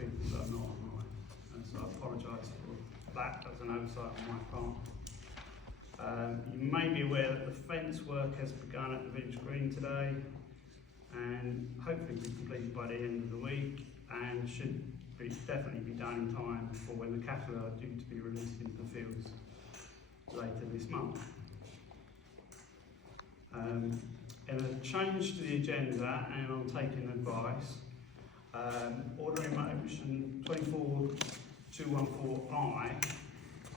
people that are not online. And so I apologise for that as an oversight on my part. You may be aware that the fence work has begun at the village green today and hopefully be completed by the end of the week and should definitely be done in time for when the cattle are due to be released into the fields later this month. In a change to the agenda, and on taking advice, ordering motion 24214I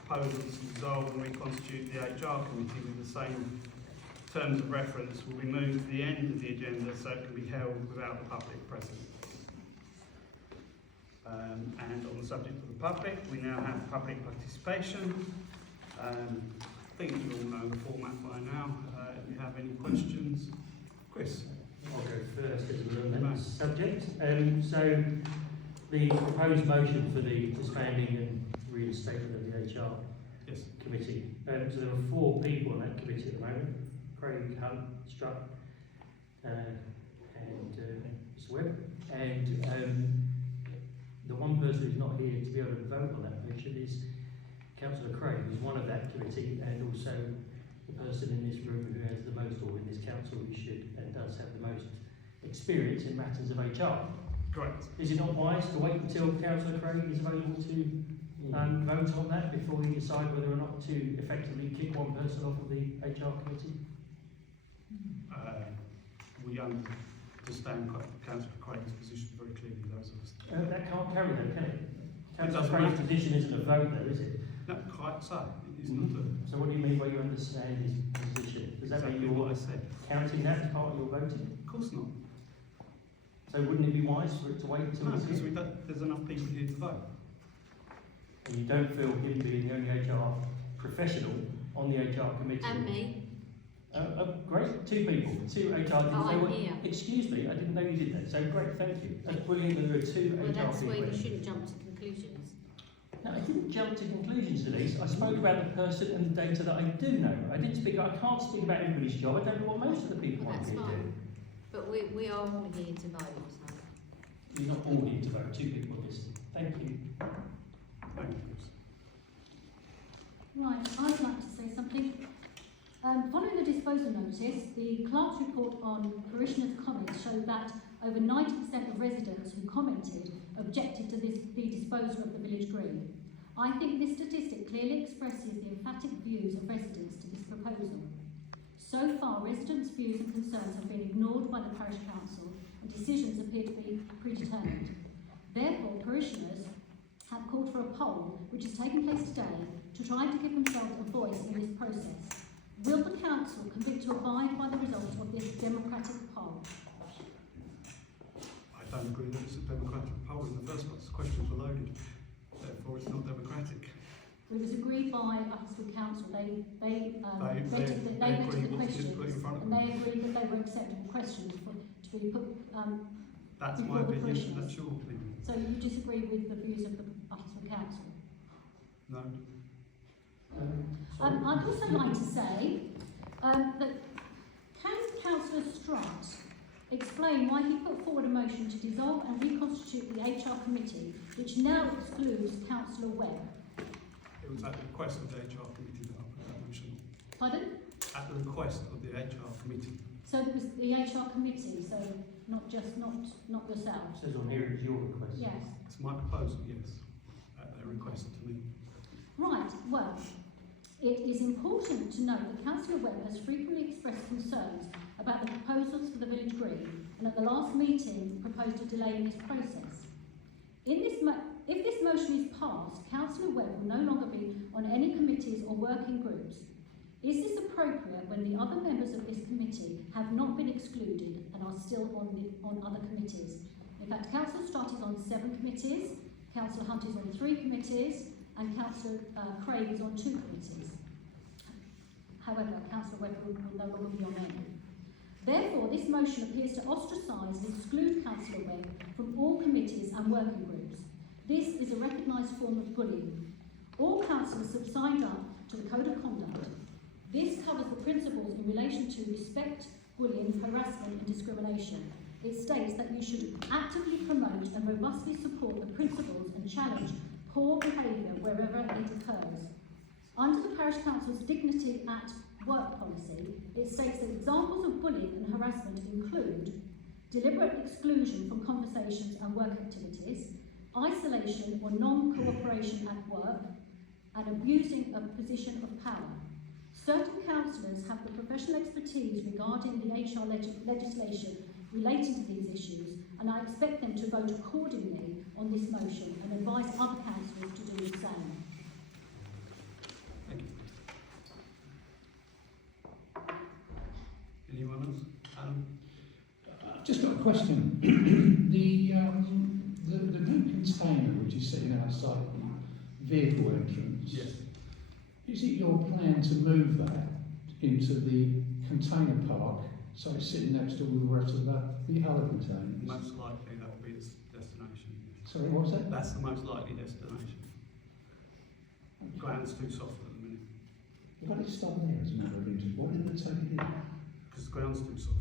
proposals to dissolve and reconstitute the HR committee with the same terms of reference will be moved to the end of the agenda so it can be held without the public present. And on the subject of the public, we now have public participation. I think you all know the format by now. If you have any questions, Chris. I'll go first as we're on that subject. So the proposed motion for the disbanding and reinstatement of the HR committee. So there are 4 people on that committee at the moment: Craig, Hunt, Strutt, and Mr. Webb. And the one person who's not here to be able to vote on that motion is Councillor Craig, who's one of that committee, and also the person in this room who has the most, or in this council who should and does have the most experience in matters of HR. Correct. Is it not wise to wait until Councillor Craig is available to vote on that before we decide whether or not to effectively kick one person off of the HR committee? We understand Councillor Craig's position very clearly, those of us. That can't carry though, can it? It Councillor doesn't Craig's matter. position isn't a vote though, is it? No, quite so. It is not a... So what do you mean by you understand his position? Does that Exactly mean what I you're said. counting that as part of your voting? Of course not. So wouldn't it be wise for it to wait until No, it's because here? there's enough people here to vote. And you don't feel him being the only HR professional on the HR committee? And me. Great, 2 people, 2 HR. Oh, I'm here. Excuse me, I didn't know you did that. So great, thank you. That's brilliant that there are 2 Well, HR that's people. where you shouldn't jump to conclusions. No, I didn't jump to conclusions, Denise. I spoke about the person and the data that I do know. I can't speak about everybody's job. I don't know what most of the people Well, on that's here do. fine. But we are all here to vote, so. You're not all need to vote, 2 people listed. Thank you. Thank you, Chris. Right, I'd like to say something. Following the disposal notice, the clerk's report on parishioners' comments showed that over 90% of residents who commented objected to the disposal of the village green. I think this statistic clearly expresses the emphatic views of residents to this proposal. So far, residents' views and concerns have been ignored by the parish council and decisions appear to be predetermined. Therefore, parishioners have called for a poll, which is taking place today, to try to give themselves a voice in this process. Will the council commit to abide by the results of this democratic poll? I don't agree that it's a democratic poll in the first place. Questions were loaded. Therefore, it's not democratic. It was agreed by Huddersfield Council. They They vetted the agreed what was questions, put in front of and them. they agreed that they were acceptable questions to be put. That's before my the opinion. parishioners. That's your opinion. So you disagree with the views of the Huddersfield Council? No. I'd also like to say that can Councillor Strutt explain why he put forward a motion to dissolve and reconstitute the HR committee, which now excludes Councillor Webb? It was at the request of the HR committee that I put that motion. Pardon? At the request of the HR committee. So it was the HR committee, so not yourself? It says on here it's your request. Yes. It's my proposal, yes. At their request to me. Right, well, it is important to note that Councillor Webb has frequently expressed concerns about the proposals for the village green, and at the last meeting proposed a delay in this process. If this motion is passed, Councillor Webb will no longer be on any committees or working groups. Is this appropriate when the other members of this committee have not been excluded and are still on other committees? In fact, Councillor Strutt is on 7 committees, Councillor Hunt is on 3 committees, and Councillor Craig is on 2 committees. However, Councillor Webb will no longer be on any. Therefore, this motion appears to ostracise and exclude Councillor Webb from all committees and working groups. This is a recognised form of bullying. All councillors have signed up to the Code of Conduct. This covers the principles in relation to respect, bullying, harassment and discrimination. it states that you should actively promote and robustly support the principles and challenge poor behaviour wherever it occurs. Under the Parish Council's Dignity at Work policy, it states that examples of bullying and harassment include deliberate exclusion from conversations and work activities, isolation or non-cooperation at work, and abusing a position of power. Certain councillors have the professional expertise regarding the HR legislation relating to these issues, and I expect them to vote accordingly on this motion and advise other councillors to do the same. Thank you. Anyone else? Alan? Just got a question. the new container which is sitting outside the vehicle entrance. Yes. Is it your plan to move that into the container park so it's sitting next to all the rest of the other containers? Most likely that will be its destination. Sorry, what was that? That's the most likely destination. Ground's too soft at the minute. But it's still there as a matter of interest. Why didn't they take it in? Because the ground's too soft.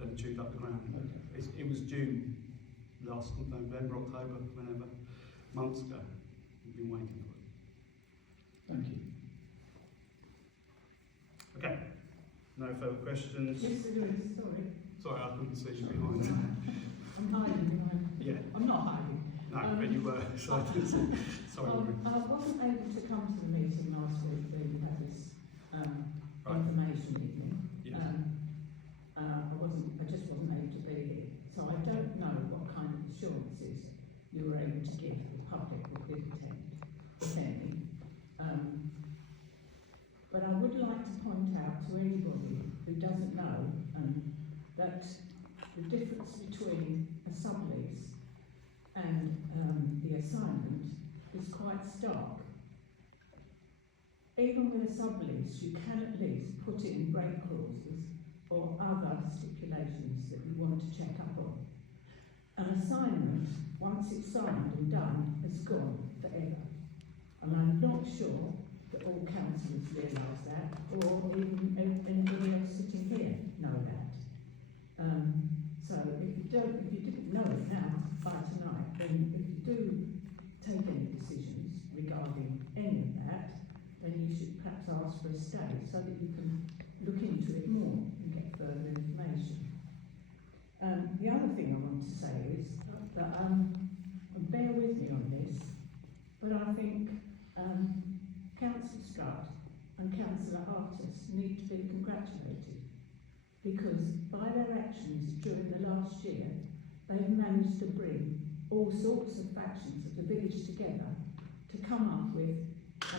They've chewed up the ground. Okay. It was due last November, October, whenever, months ago. We've been waiting for it. Thank you. Okay. No further questions. Yes, there is, sorry. Sorry, I couldn't see you behind. I'm hiding. Yeah. I'm not hiding. No, but you were. So I didn't see. Sorry. I wasn't able to come to the meeting last week where you had this Right. information evening. Yeah. I just wasn't able to be here. So I don't know what kind of assurances you were able to give the public that did attend, if any. But I would like to point out to anybody who doesn't know that the difference between a sublease and the assignment is quite stark. Even with a sublease, you can at least put in break clauses or other stipulations that you want to check up on. An assignment, once it's signed and done, is gone forever. And I'm not sure that all councillors realise that, or even anybody else sitting here know that. So if you didn't know it now by tonight, then if you do take any decisions regarding any of that, then you should perhaps ask for a stay so that you can look into it more and get further information. The other thing I want to say is that, and bear with me on this, but I think Councillor Strutt and Councillor Artis need to be congratulated, because by their actions during the last year, they've managed to bring all sorts of factions of the village together to come up with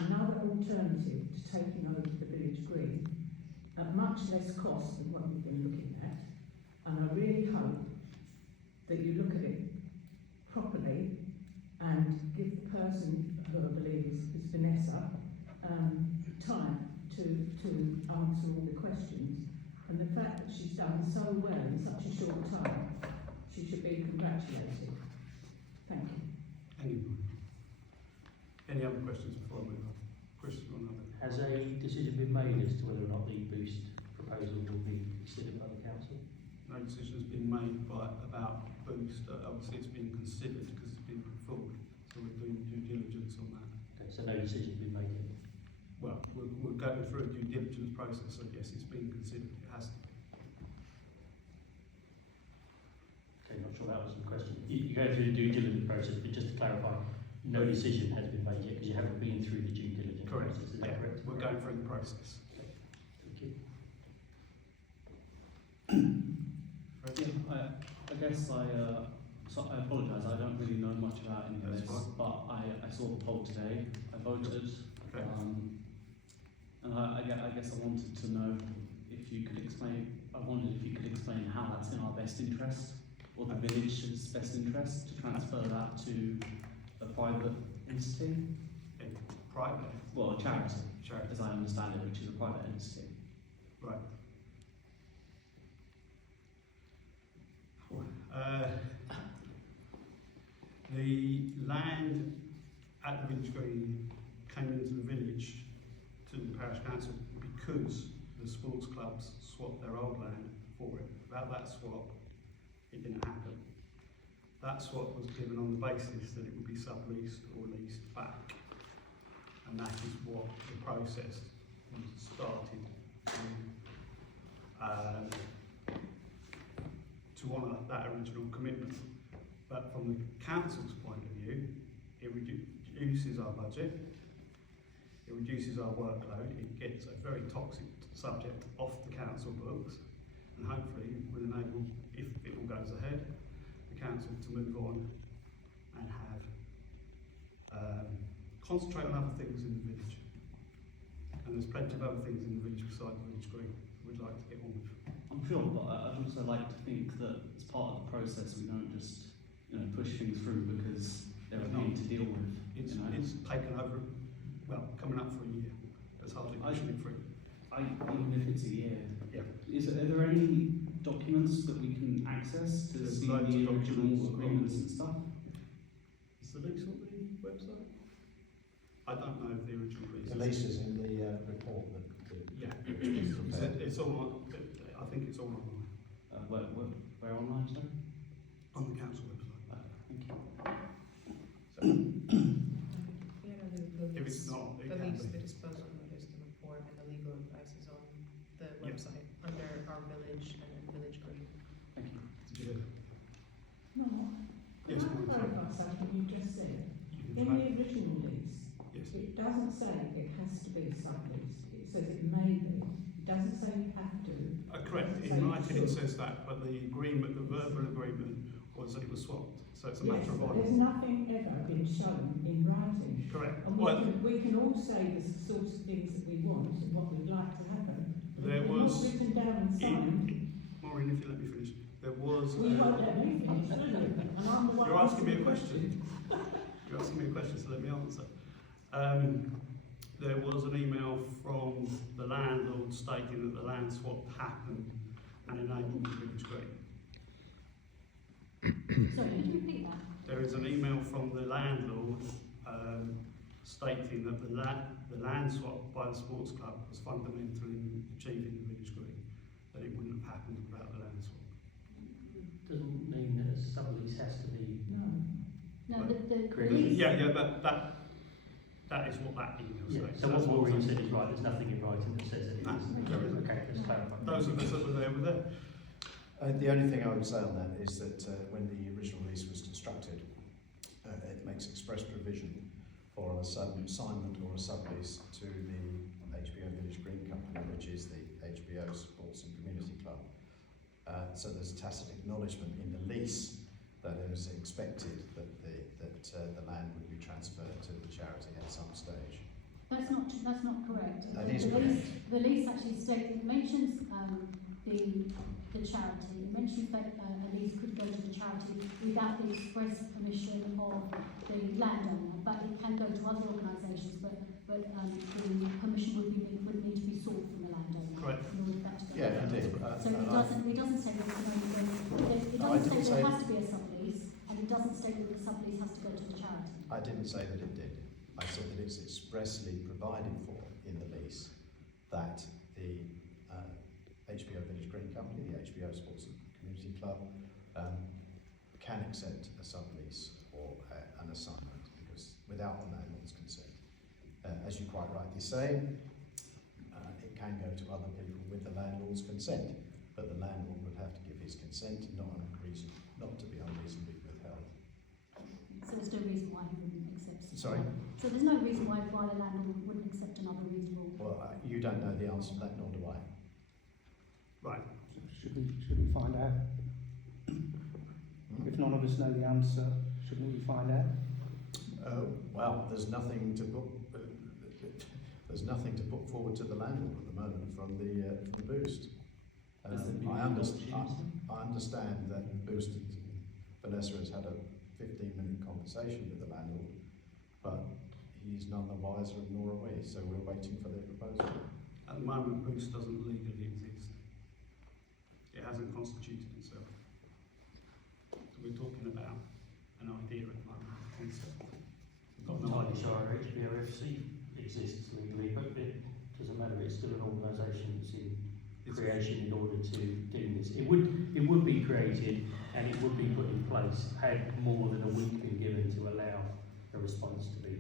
another alternative to taking over the village green at much less cost than what we've been looking at. And I really hope that you look at it properly and give the person who I believe is Vanessa time to answer all the questions. And the fact that she's done so well in such a short time, she should be congratulated. Thank you. Any other questions before I move on? Question or another? Has a decision been made as to whether or not the boost proposal will be considered by the council? No decision has been made about boost. Obviously, it's been considered because it's been put forward. So we're doing due diligence on that. Okay, so no decision has been made yet? Well, we're going through a due diligence process, so yes, it's been considered. It has to be. Okay, not sure that was the question. You go through the due diligence process, but just to clarify, no decision has been made yet because you haven't been through the due diligence Correct. process. Is that correct? We're going through the process. Okay. Thank you. Fred? I guess I apologise, I don't really know much about any of That's this, fine. but I saw the poll today, I voted, Okay. and I guess I wanted to know if you could explain, how that's in our best interest, or the village's best interest, to transfer that to a private entity, Private. well, a charity, Charity. as I understand it, which is a private entity. Right. The land at the village green came into the village to the parish council because the sports clubs swapped their old land for it. Without that swap, it didn't happen. That's what was given on the basis that it would be subleased or leased back. And that is what the process was started to honour that original commitment. But from the council's point of view, it reduces our budget, it reduces our workload, it gets a very toxic subject off the council books, and hopefully will enable, if it all goes ahead, the council to move on and have concentrate on other things in the village. And there's plenty of other things in the village besides the village green we'd like to get on with. I'm sure, but I'd also like to think that as part of the process we don't just, push things through because they're a pain to deal with. It's taken over, well, coming up for a year. It's hardly pushing it through. Even if it's a year. Yeah. Are there any documents that we can access to There's see loads the of original documents agreements and stuff? Is the lease on the website? I don't know if the original lease. The lease is in the report that. Yeah, it's all on. I think it's all online Where online, sorry? on the council website. Thank you. So, if it's not, it The can lease, be. the disposal notice, the report, and the legal advice is on the Yeah. website under our village and then village green. Thank you. Did you hear? No, Yes, can I ma'am. clarify something you just said? You In can the original lease, yes. it doesn't say it has to be subleased. It says it may be. It doesn't say you have to. Correct. It In doesn't writing say it you should. says that, but the agreement, the verbal agreement, was that it was swapped. So it's a Yes, matter of but honour. there's nothing ever been shown in writing. Correct. And Well, we can all say the sorts of things that we want and what we'd like to happen. there They're was not written down and signed. Maureen, if you let me finish, there was. Well, you won't let me finish, will you? And I'm the one. You're asking me a the question. You're asking me a question, so let me answer. There was an email from the landlord stating that the land swap happened and enabled the village green. Sorry, could you repeat that? There is an email from the landlord stating that the land swap by the sports club was fundamental in achieving the village green, that it wouldn't have happened without the land swap. Doesn't mean that a sublease has to be. No, the Correct. lease, Yeah, that is what that email Yeah, states. so what That's Maureen I'm said saying. is right, there's nothing in writing that says it No, is. there isn't. Okay, let's clarify. Those of us that were there. The only thing I would say on that is that when the original lease was constructed, it makes express provision for an assignment or a sublease to the HBO Village Green Company, which is the HBO Sports and Community Club. So there's a tacit acknowledgement in the lease that it was expected that the land would be transferred to the charity at some stage. that's not correct. That is The correct. lease- The lease actually states, it mentions the charity, it mentions that a lease could go to the charity without the express permission of the landowner, but it can go to other organisations, but the permission would need to be sought from the landowner. Correct. In order for that to go. Yeah, indeed. So it doesn't say that it can only go, it No, I doesn't didn't say there say- has to be a sublease, and it doesn't state that the sublease has to go to the charity. I didn't say that it did. I said that it's expressly provided for in the lease that the HBO Village Green Company, the HBO Sports and Community Club, can accept a sublease or an assignment because without the landlord's consent. As you quite rightly say, it can go to other people with the landlord's consent, but the landlord would have to give his consent, not to be unreasonably withheld. So there's no reason why he wouldn't accept. Sorry? So there's no reason why the landlord wouldn't accept another reasonable. Well, you don't know the answer to that, nor do I. Right. Should we find out? If none of us know the answer, shouldn't we find out? Well, there's nothing to put forward to the landlord at the moment from the Boost. Has there been I any understand that Boost Vanessa has had a 15-minute conversation with the landlord, but he's none the wiser nor are we, so we're waiting for their proposal. At the moment, Boost doesn't legally exist. It hasn't constituted itself. So we're talking about an idea at the moment, a concept. We've got I'm no not entirely idea. sure our HBO FC exists legally, but it doesn't matter, it's still an organisation that's in creation in order to do this. It would be created and it would be put in place had more than a week been given to allow a response to be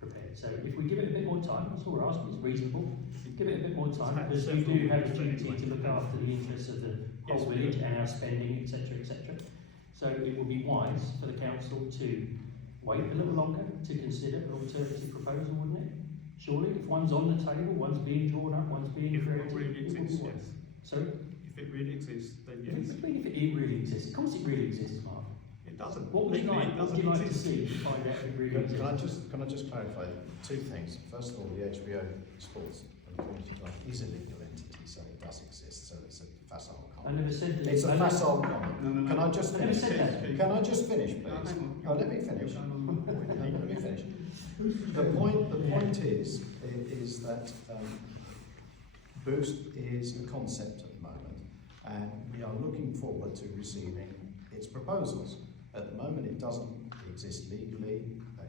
prepared. So if we give it a bit more time, that's all we're asking, it's reasonable. Give it a bit more time because we do have a duty to look after the interests of the whole village and our spending, etc., etc. So it would be wise for the council to wait a little longer to consider an alternative proposal, wouldn't it? Surely, if one's on the table, one's being drawn up, one's being If created, it really it would be exists, wise. yes. Sorry? If it really exists, then If yes. it really exists, of course it really exists, Mark. It doesn't. What would you Legally, like? it What would doesn't you like to exist. see to find out if it really exists? Can I just clarify two things? First of all, the HBO Sports and Community Club is a legal entity, so it does exist. So it's a facile I comment. never said that. It's a facile comment. No. Can I just I never finish? said that. Can I just finish, No, please? hang on. Oh, let me finish. Let me finish. The point is that Boost is a concept at the moment, and we are looking forward to receiving its proposals. At the moment, it doesn't exist legally.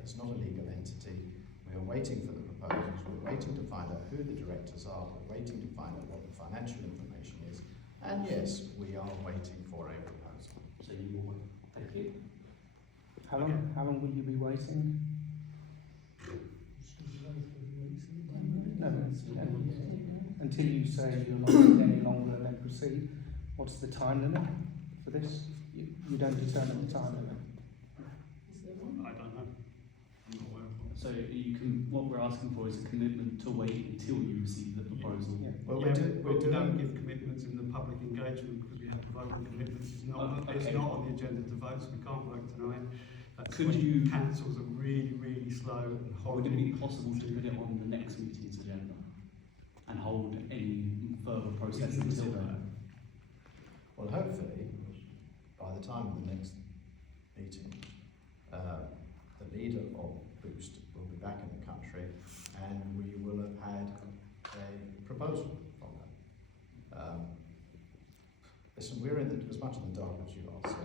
It's not a legal entity. We are waiting for the proposals. We're waiting to find out who the directors are. We're waiting to find out what the financial information is. And yes, we are waiting for a proposal. So you will. Thank you. How long will you be waiting? No, until you say you're not waiting any longer and then proceed. What's the time limit for this? You don't determine the time limit. I don't know. I'm not aware of one. So you can, what we're asking for is a commitment to wait until you receive the proposal. Yeah. Well, Yeah, we're we don't doing. give commitments in the public engagement because we have vocal commitments. It's not, it's Okay. not on the agenda to vote, so we can't vote tonight. That's Could when you- councils are really, really slow and Would horrible. it be possible to put it on the next meeting's agenda and hold any further process until then? Well, hopefully, by the time of the next meeting, the leader of Boost will be back in the country, and we will have had a proposal from them. Listen, we're as much in the dark as you are, so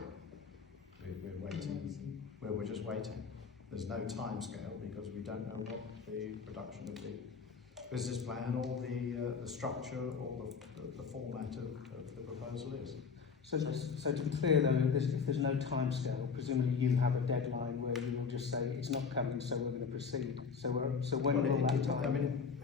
we're waiting. We're just waiting. There's no time scale because we don't know what the production of the business plan or the structure or the format of the proposal is. So to be clear though, if there's no time scale, presumably you have a deadline where you will just say it's not coming, so we're going to proceed. So when Well, will that time? I mean,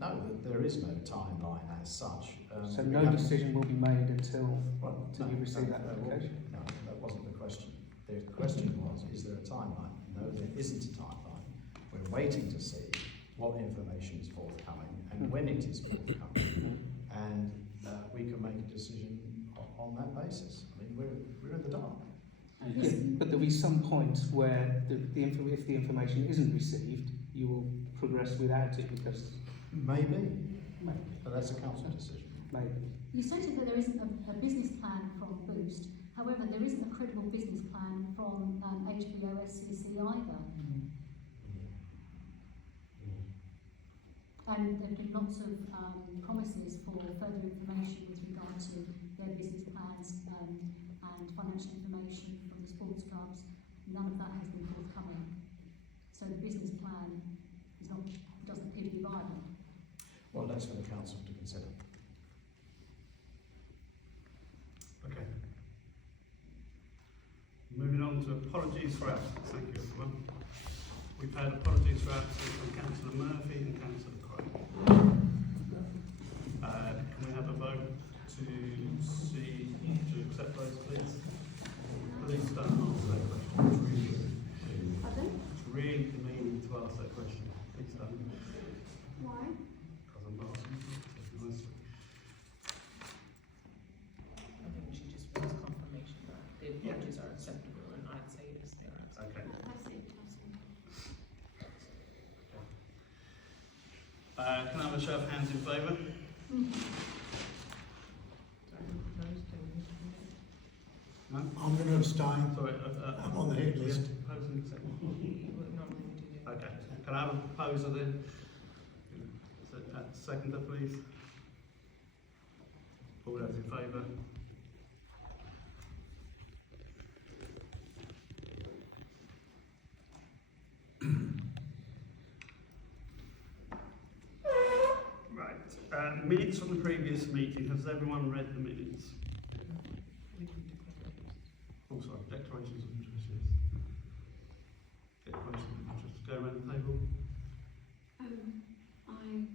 no, there is no timeline as such. So we no haven't- decision will be made until Well, you receive that application? No, that wasn't the question. The question was, is there a timeline? No, there isn't a timeline. We're waiting to see what information is forthcoming and when it is forthcoming, and we can make a decision on that basis. I mean, we're in the dark. Yeah, but there'll be some point where if the information isn't received, you will progress without it because Maybe, but that's a council decision. maybe. You stated that there isn't a business plan from Boost. However, there isn't a credible business plan from HBO SCC either. And there have been lots of promises for further information with regard to their business plans and financial information from the sports clubs. None of that has been forthcoming. So the business plan doesn't appear to be viable. Well, that's for the council to consider. Okay. Moving on to apologies for absence. Thank you, everyone. We've had apologies for absence from Councillor Murphy and Councillor Crowe. Can we have a vote to accept those, please? Please don't answer that question. Pardon? It's really demeaning to ask that question. Please don't. Why? Because I'm asking you. Nicely. I think we should just raise confirmation that the apologies are acceptable, and I'd say yes, they are acceptable. Okay. Can I have a show of hands in favour? No? I'm going to abstain. Sorry, I'm on the hit list. Propose and accept. You would normally do it. Okay, can I have a proposer then? Seconder, please. All those in favour? Right, Minutes from the previous meeting. Has everyone read the minutes? Oh, sorry, declarations of interest, yes. Declarations of interest. Go around the table. I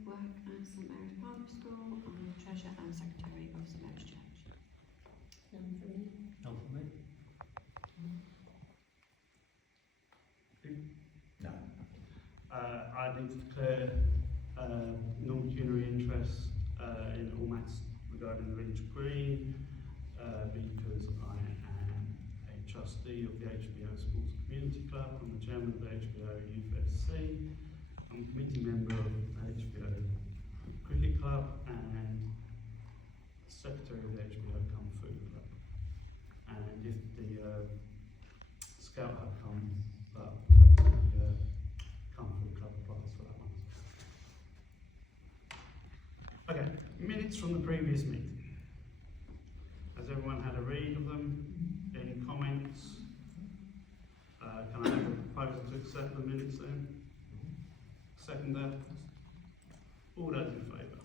work at St Mary's Primary School. I'm the treasurer and secretary of St Mary's Church. None for me. None for me. No. I need to declare non-pecuniary interest in all matters regarding the village green because I am a trustee of the HBO Sports Community Club. I'm the chairman of the HBO Youth SC. I'm a committee member of the HBO Cricket Club and secretary of the HBO Kung Fu Club. And if the Scout Hub comes up, the Kung Fu Club applies for that one. Okay, minutes from the previous meeting. Has everyone had a read of them? Any comments? Can I have a proposal to accept the minutes then? Seconder? All those in favour?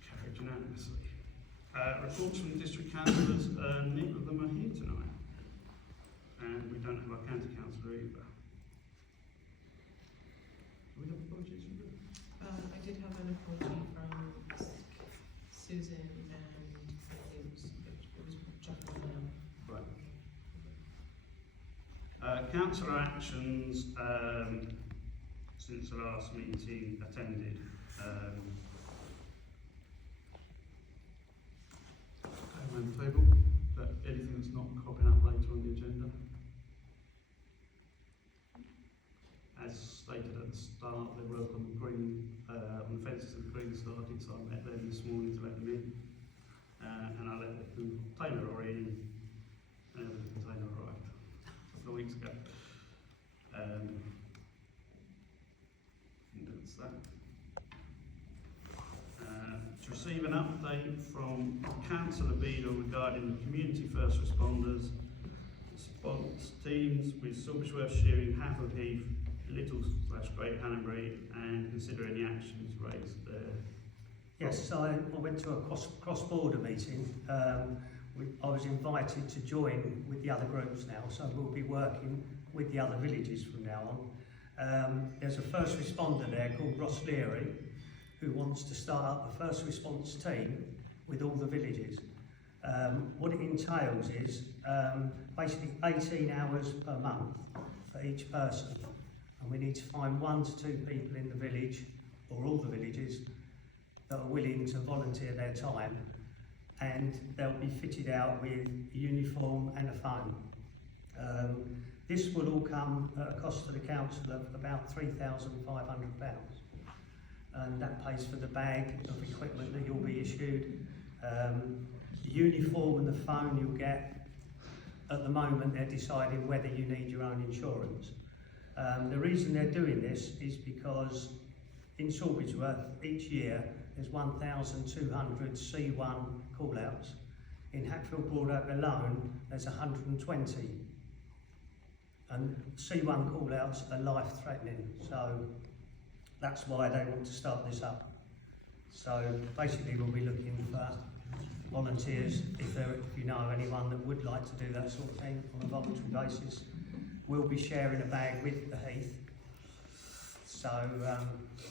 Carried unanimously. Reports from district councillors, neither of them are here tonight. And we don't have our county councillor either. Do we have apologies from them? I did have an apology from Susan and it was jotted down. Right. Councillor actions since the last meeting attended. Around the table. But anything that's not cropping up later on the agenda. As stated at the start, the work on the green, on the fences of the green started, so I met them this morning to let them in. And I let the container already in. And the container arrived a couple of weeks ago. I think that's that. To receive an update from Councillor Beadle regarding the community first responders response teams with Silversworth sharing Hafford Heath, Little/Great Hannonbury, and consider any actions raised there. Yes, so I went to a cross-border meeting. I was invited to join with the other groups now, so we'll be working with the other villages from now on. There's a first responder there called Ross Leary, who wants to start up a first response team with all the villages. What it entails is basically 18 hours per month for each person, and we need to find 1 to 2 people in the village, or all the villages, that are willing to volunteer their time, and they'll be fitted out with a uniform and a phone. This will all come at a cost to the council of about £3,500, and that pays for the bag of equipment that you'll be issued. The uniform and the phone you'll get. At the moment they're deciding whether you need your own insurance. The reason they're doing this is because in Silversworth each year there's 1,200 C1 call-outs. In Hatfield Broadoak alone there's 120. And C1 call-outs are life-threatening, so that's why they want to start this up. So basically we'll be looking for volunteers if you know anyone that would like to do that sort of thing on a voluntary basis. We'll be sharing a bag with the Heath. So,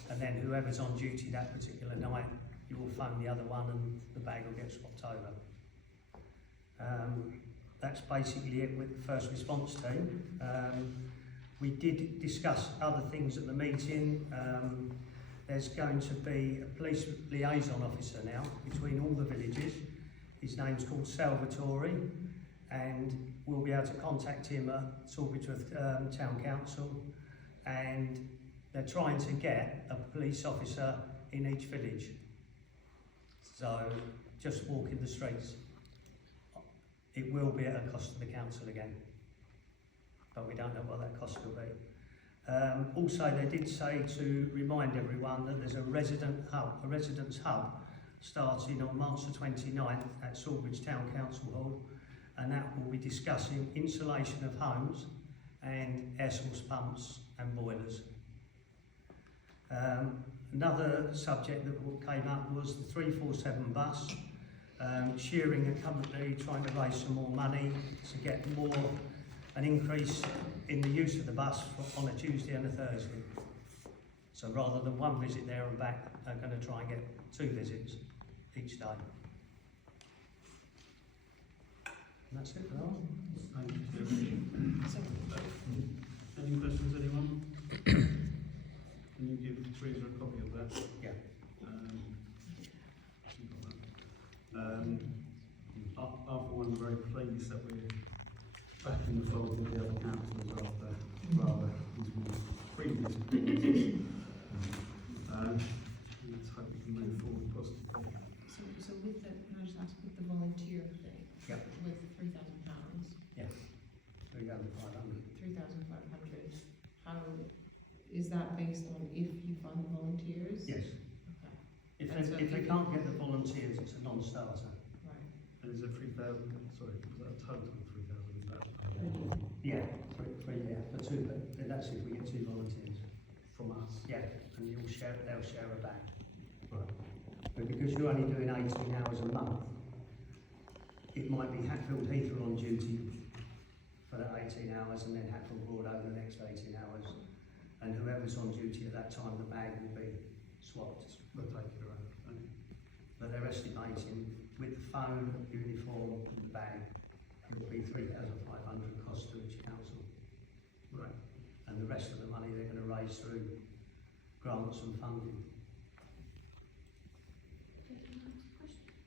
and then whoever's on duty that particular night, you will phone the other one and the bag will get swapped over. That's basically it with the first response team. We did discuss other things at the meeting. There's going to be a police liaison officer now between all the villages. His name's called Salvatore, and we'll be able to contact him at Silversworth Town Council, and they're trying to get a police officer in each village. So just walking the streets. It will be at a cost to the council again, but we don't know what that cost will be. Also, they did say to remind everyone that there's a residents hub starting on March the 29th at Sawbridge Town Council Hall, and that will be discussing insulation of homes and air source pumps and boilers. Another subject that came up was the 347 bus. Shearing are currently trying to raise some more money to get an increase in the use of the bus on a Tuesday and a Thursday. So rather than one visit there and back, they're going to try and get 2 visits each day. And that's it for now. Thank you. Any questions, anyone? Can you give Teresa a copy of that? Yeah. I for one, am very pleased that we're back in the fold with the other councillors after rather previous performances. Let's hope we can move forward positively. So with the, can I just ask, with the volunteer thing? Yeah. With £3,000? Yes. 3,500. 3,500. How, is that based on if you fund volunteers? Yes. Okay. If they can't get the volunteers, it's a non-starter. Right. And is it 3,000? Sorry, is that a total of 3,000? Is that? Yeah, three, yeah, for 2, but that's if we get 2 volunteers. From us? Yeah, and they'll share a bag. Right. But because you're only doing 18 hours a month, it might be Hatfield Heath are on duty for that 18 hours and then Hatfield Broad over the next 18 hours. And whoever's on duty at that time, the bag will be swapped. They'll take it around. Okay. But they're estimating with the phone, uniform, and the bag, it will be 3,500 cost to each council. Right. And the rest of the money they're going to raise through grants and funding.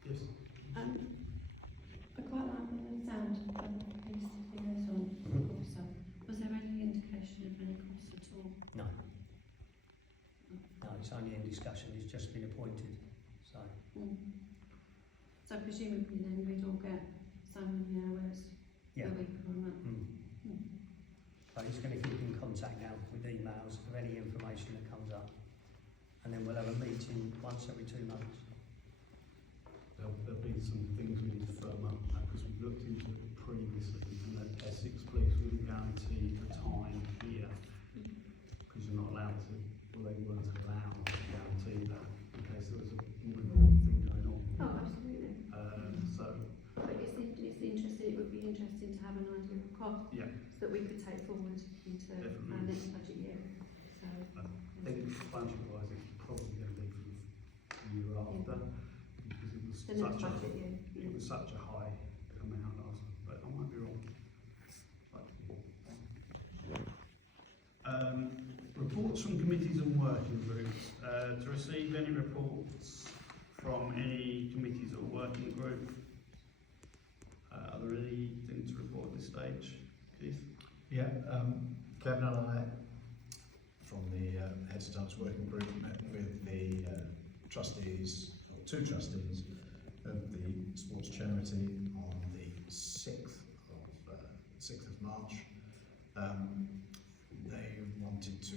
Yes. I quite like the sound of these figures on also. Was there any indication of any cost at all? No. No, it's only in discussion, it's just been appointed, so. So presumably then we'd all get so many hours Yeah. a week or a month? So he's going to keep in contact now with emails of any information that comes up. And then we'll have a meeting once every 2 months. There'll be some things we need to firm up because we've looked into it previously and that Essex Police wouldn't guarantee the time here because you're not allowed to, well they weren't allowed to guarantee that in case there was a more important thing going on. Oh, absolutely. So, But it's interesting, it would be interesting to have an idea of cost yeah, that we could take forward into Definitely. our next budget year. So, I think budget-wise it's probably going to be for the year after because it was the next such a budget year. it was such a high amount last time, but I might be wrong. Reports from committees and working groups. To receive any reports from any committees or working group. Are there anything to report at this stage, Keith? Yeah, Kevin and I, from the Heads of Times Working Group, met with the trustees, or 2 trustees, of the sports charity on the 6th of March. They wanted to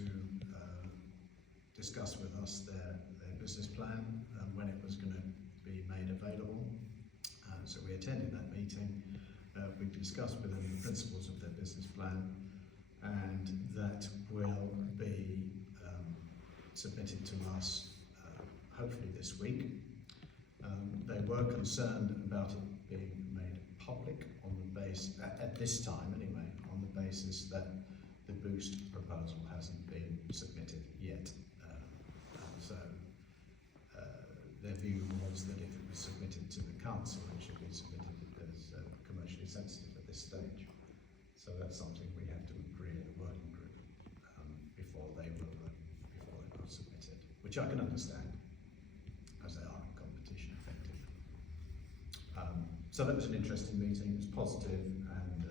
discuss with us their business plan and when it was going to be made available. So we attended that meeting. We discussed with them the principles of their business plan, and that will be submitted to us hopefully this week. They were concerned about it being made public on the basis, at this time anyway, on the basis that the boost proposal hasn't been submitted yet. Their view was that if it was submitted to the council, it should be submitted as commercially sensitive at this stage. So that's something we have to agree in the working group before they will submit it, which I can understand, as they are competition effective. So that was an interesting meeting. It was positive, and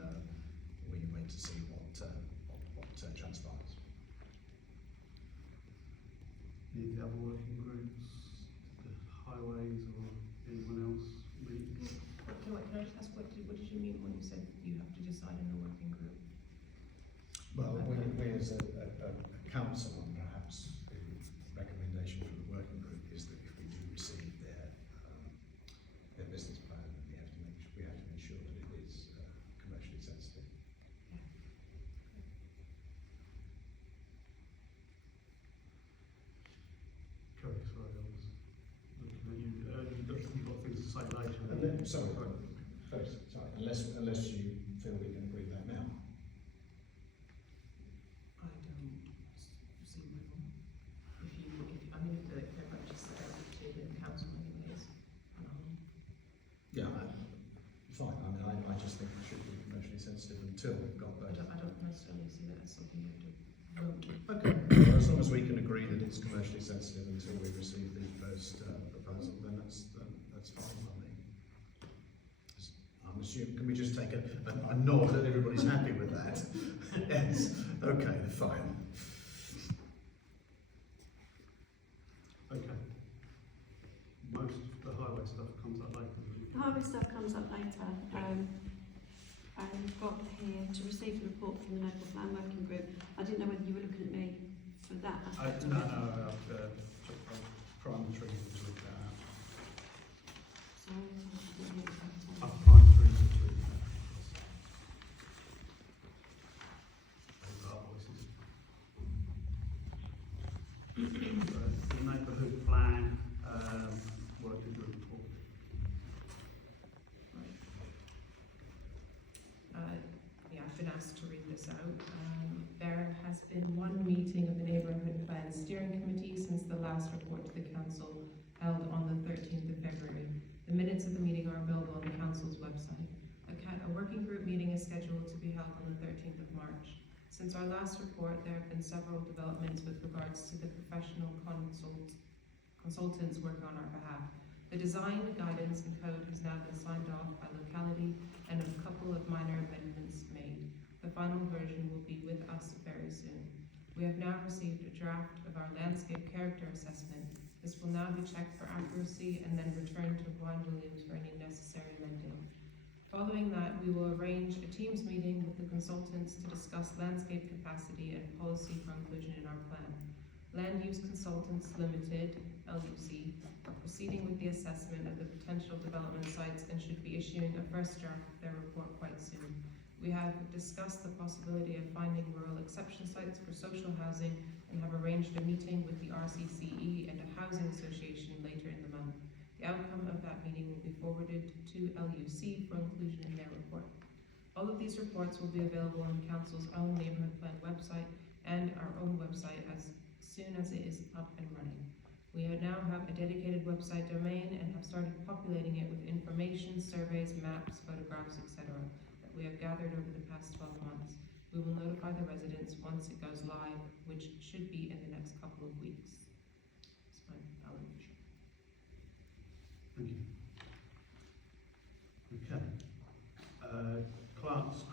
we wait to see what transpires. Any of the other working groups, the highways or anyone else meet? Can I just ask, what did you mean when you said you have to decide in the working group? Well, we as a council, and perhaps the recommendation from the working group is that if we do receive their business plan, we have to make sure that it is commercially sensitive. sorry, unless you feel we can agree that now. I don't see why not. I mean, if they're registered to the council anyways. Yeah, fine. I mean, I just think it should be commercially sensitive until we've got both. I don't necessarily see that as something you have to vote. Okay. Well, as long as we can agree that it's commercially sensitive until we receive the first proposal, then that's fine by me. I'm assuming, can we just take a nod that everybody's happy with that? Yes. Okay, fine. Okay. Most of the highway stuff comes up later. The highway stuff comes up later. I've got here to receive the report from the local plan working group. I didn't know whether you were looking at me for that aspect of it. I've primed the trees to look at. So, I've primed trees to look at. The neighbourhood plan working group report. Yeah, I've been asked to read this out. There has been one meeting of the Neighbourhood Plan Steering Committee since the last report to the Council held on the 13th of February. The minutes of the meeting are available on the Council's website. A working group meeting is scheduled to be held on the 13th of March. Since our last report, there have been several developments with regards to the professional consultants working on our behalf. The design, guidance and code has now been signed off by locality and a couple of minor amendments made. The final version will be with us very soon. We have now received a draft of our landscape character assessment. This will now be checked for accuracy and then returned to Juan Williams for any necessary amending. Following that, we will arrange a Teams meeting with the consultants to discuss landscape capacity and policy for inclusion in our plan. Land Use Consultants Limited, LUC, are proceeding with the assessment of the potential development sites and should be issuing a first draft of their report quite soon. We have discussed the possibility of finding rural exception sites for social housing and have arranged a meeting with the RCCE and a housing association later in the month. The outcome of that meeting will be forwarded to LUC for inclusion in their report. All of these reports will be available on the Council's own neighbourhood plan website and our own website as soon as it is up and running. We now have a dedicated website domain and have started populating it with information, surveys, maps, photographs, etc. that we have gathered over the past 12 months. We will notify the residents once it goes live, which should be in the next couple of weeks. That's my outreach. Thank you. Okay. Clerk's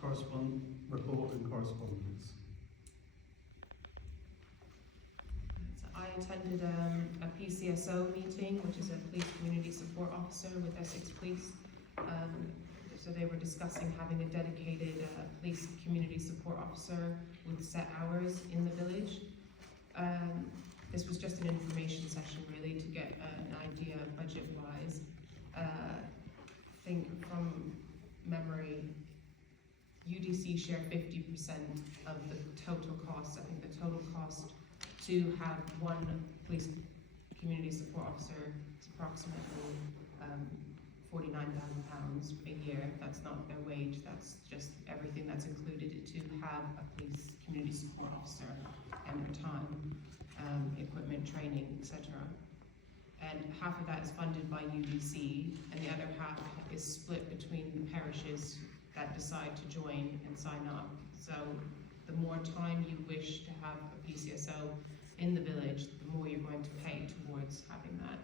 report and correspondence. So I attended a PCSO meeting, which is a Police Community Support Officer with Essex Police. So they were discussing having a dedicated Police Community Support Officer with set hours in the village. This was just an information session really to get an idea budget-wise. I think from memory, UDC share 50% of the total cost. I think the total cost to have one police community support officer is approximately £49,000 a year. That's not their wage, that's just everything that's included to have a police community support officer and their time, equipment, training, etc. And half of that is funded by UDC, and the other half is split between the parishes that decide to join and sign up. So the more time you wish to have a PCSO in the village, the more you're going to pay towards having that.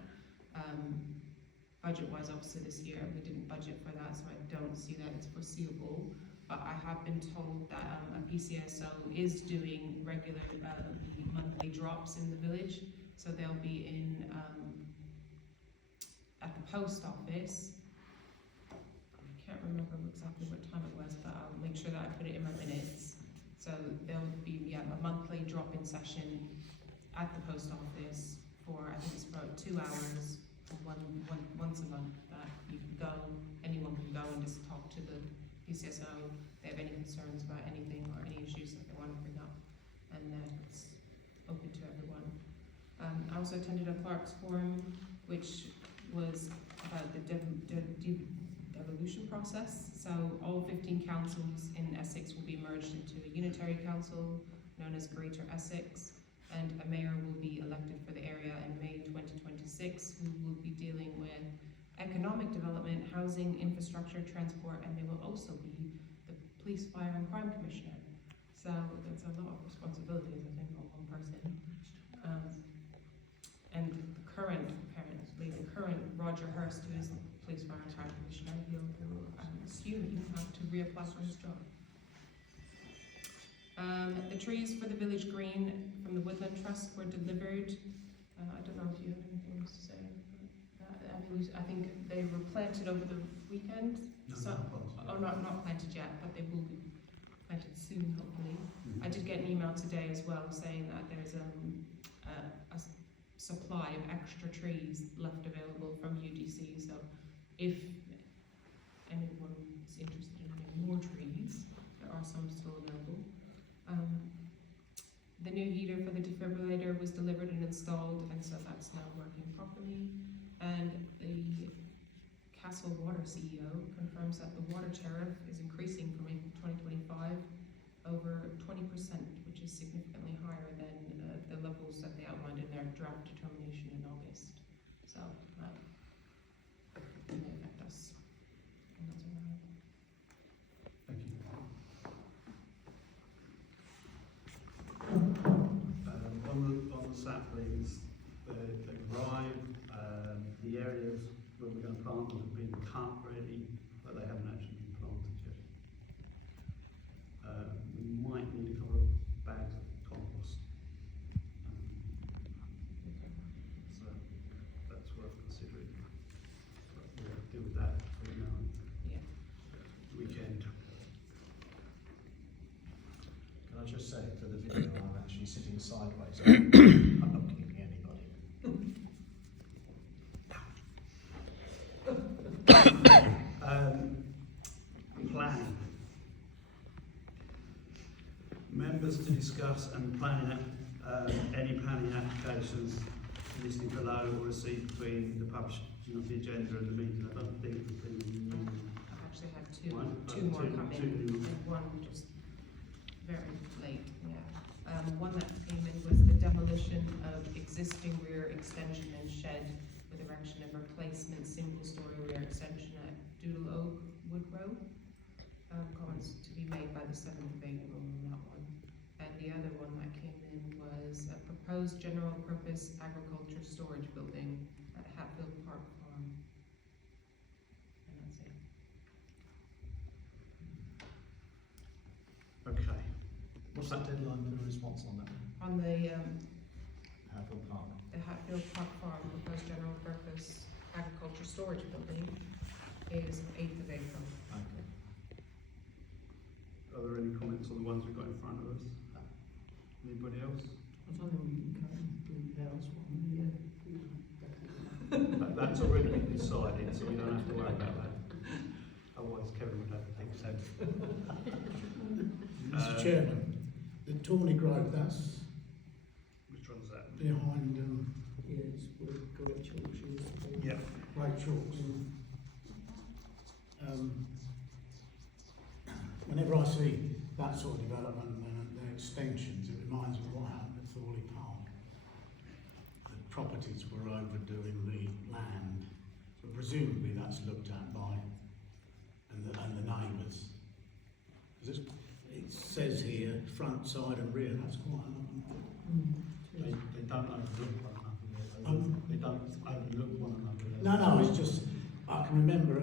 Budget-wise, obviously this year we didn't budget for that, so I don't see that it's foreseeable. But I have been told that a PCSO is doing regular monthly drops in the village. So they'll be in at the post office. I can't remember exactly what time it was, but I'll make sure that I put it in my minutes. So there'll be a monthly drop-in session at the post office for, I think it's about 2 hours, once a month, that you can go, anyone can go and just talk to the PCSO. If they have any concerns about anything or any issues that they want to bring up, and it's open to everyone. I also attended a Clerks Forum, which was about the process. So all 15 councils in Essex will be merged into a unitary council known as Greater Essex, and a mayor will be elected for the area in May 2026, who will be dealing with economic development, housing, infrastructure, transport, and they will also be the police, fire and crime commissioner. So that's a lot of responsibilities, I think, on one person. And the current Roger Hurst, who is the police, fire and crime commissioner, he'll I'm assuming have to reapply for his job. The trees for the village green from the Woodland Trust were delivered. I don't know if you have anything to say. I think they were planted over the weekend. Not planted yet, but they will be planted soon, hopefully. I did get an email today as well saying that there's a supply of extra trees left available from UDC. So if anyone is interested in having more trees, there are some still available. The new heater for the defibrillator was delivered and installed, and so that's now working properly. And the Castle Water CEO confirms that the water tariff is increasing from April 2025 over 20%, which is significantly higher than the levels that they outlined in their draft determination in August. So it may affect us. And that's all I have. Thank you. On the saplings, they've arrived. The areas where we're going to plant them have been cut ready, but they haven't actually been planted yet. We might need a couple of bags of compost. So that's worth considering. But we'll deal with that between now and the weekend. Can I just say for the video, I'm actually sitting sideways. I'm not keeping anybody. Planning. Members to discuss and any planning applications listed below or received between the publishing of the agenda and the meeting. I don't think there's been I've actually had two more two come in, new. and one just very late. Yeah. One that came in was the demolition of existing rear extension and shed with erection of replacement single-story rear extension at Doodle Oak Wood Row. Comments to be made by the 7th of April on that one. And the other one that came in was a proposed general purpose agriculture storage building at Hatfield Park Farm. And that's it. Okay. What's that deadline for a response on that? On the Hatfield Park. the Hatfield Park Farm proposed general purpose agriculture storage building is 8th of April. Okay. Are there any comments on the ones we've got in front of us? Anybody else? I don't know, you can do that as well. That's already been decided, so we don't have to worry about that. Otherwise, Kevin would have to take sense. Mr. Chairman, the Tawny Grove, that's Which one's that? behind Yes, we're Great Chalks. Yeah. Great Chalks. Whenever I see that sort of development and the extensions, it reminds me of what happened at Thorley Park. The properties were overdoing the land, so presumably that's looked at by and the neighbours. It says here front, side, and rear. That's quite a lot. They don't overlook one another. They don't overlook one another. No, it's just I can remember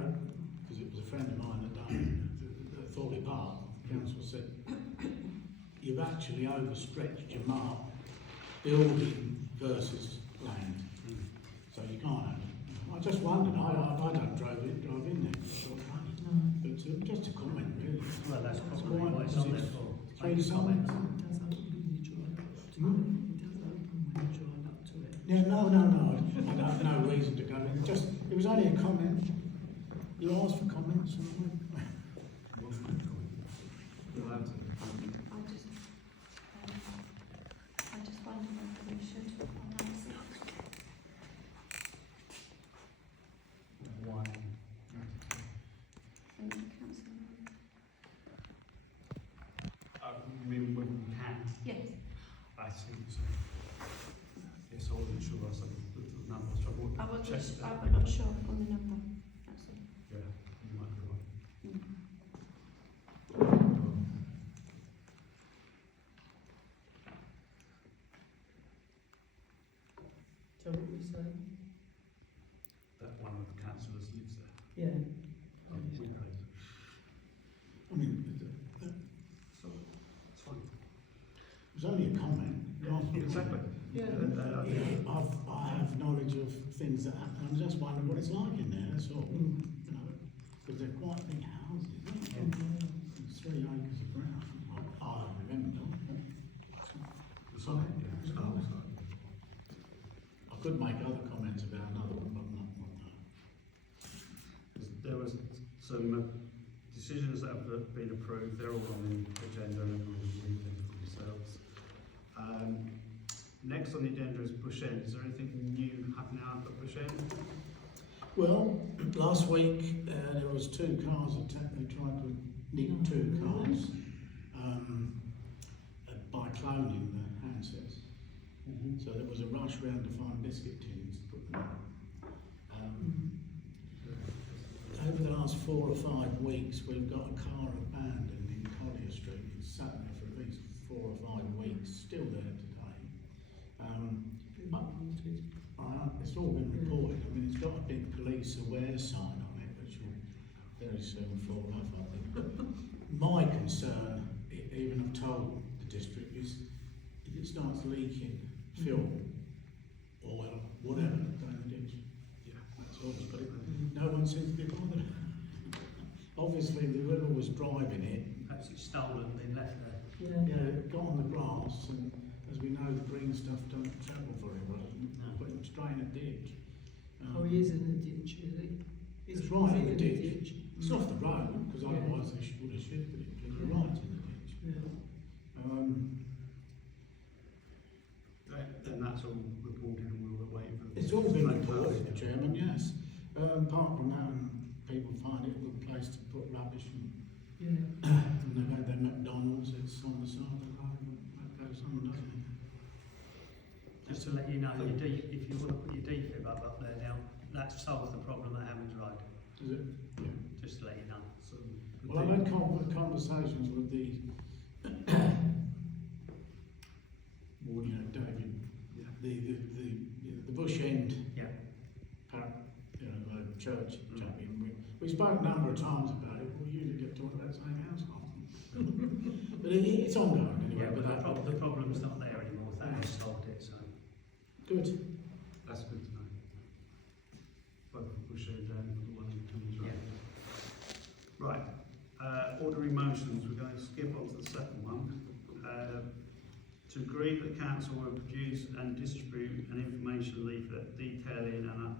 because it was a friend of mine that done it at Thorley Park. The council said you've actually overstretched your mark building versus land, so you can't have it. I just wondered. I don't drive in there. But just a comment, really. Well, that's It's probably quite what it's on there it's for. three sides. Yeah, no. I have no reason to go in. It was only a comment. You asked for comments. I just wonder whether we should announce it. Why? So seems. Yes, I wasn't sure. I said the number. So I'm not sure on the number. That's all. Yeah, you might be right. So what we say? That one of the councillors lives there. Yeah. We pay. I mean, So it's fine. it was only a comment. Exactly. Yeah. I have knowledge of things that happen. I'm just wondering what it's like in there, that's all. You know, because they're quite big houses, aren't they? It's 3 acres of ground. I remember. I could make other comments about another one, but not now. There was some decisions that have been approved. They're all on the agenda and everyone can read them for themselves. Next on the agenda is Bush End. Is there anything new happening out at Bush End? Well, last week there was 2 cars attacked. They tried to nick 2 cars by cloning the handsets. So there was a rush round to find biscuit tins to put them in. Over the last 4 or 5 weeks, we've got a car abandoned in Collier Street. It's sat there for at least 4 or 5 weeks, still there today. It's all been reported. I mean, it's got a big police aware sign on it, which will very soon fall off, I think. My concern, even I've told the district, is if it starts leaking fuel, oil, whatever, down the ditch. Yeah, that's all. But no one seems to be bothered. Obviously, whoever was driving it, Perhaps it's stolen and been left there. got on the grass, and as we know, the green stuff don't travel very well. Put him straight in a ditch. He is in the ditch, is he? It's right in the ditch. It's off the road, because otherwise they would have shifted it to the right in the ditch. Then that's all reported and we were waiting for. It's all been reported, Chairman, yes. Apart from that, people find it a good place to put rubbish and they've had their McDonald's, it's on the side of the road, and that goes on, doesn't it? Just to let you know, if you want to put your defib up there now, that solves the problem at Hammond's Road. Is it? Yeah. Just to let you know. So, Well, I've had conversations with the, David, the Bush End, church champion. We spoke a number of times about it. We usually get talking about the same household, but it's ongoing anyway. Yeah, but the problem's not there anymore. They have solved it, so Good. that's good to know. Both Bush End and the one in Hammond's Road. Right. Ordinary motions. We're going to skip on to the second one. To agree that council will produce and distribute an information leaflet detailing and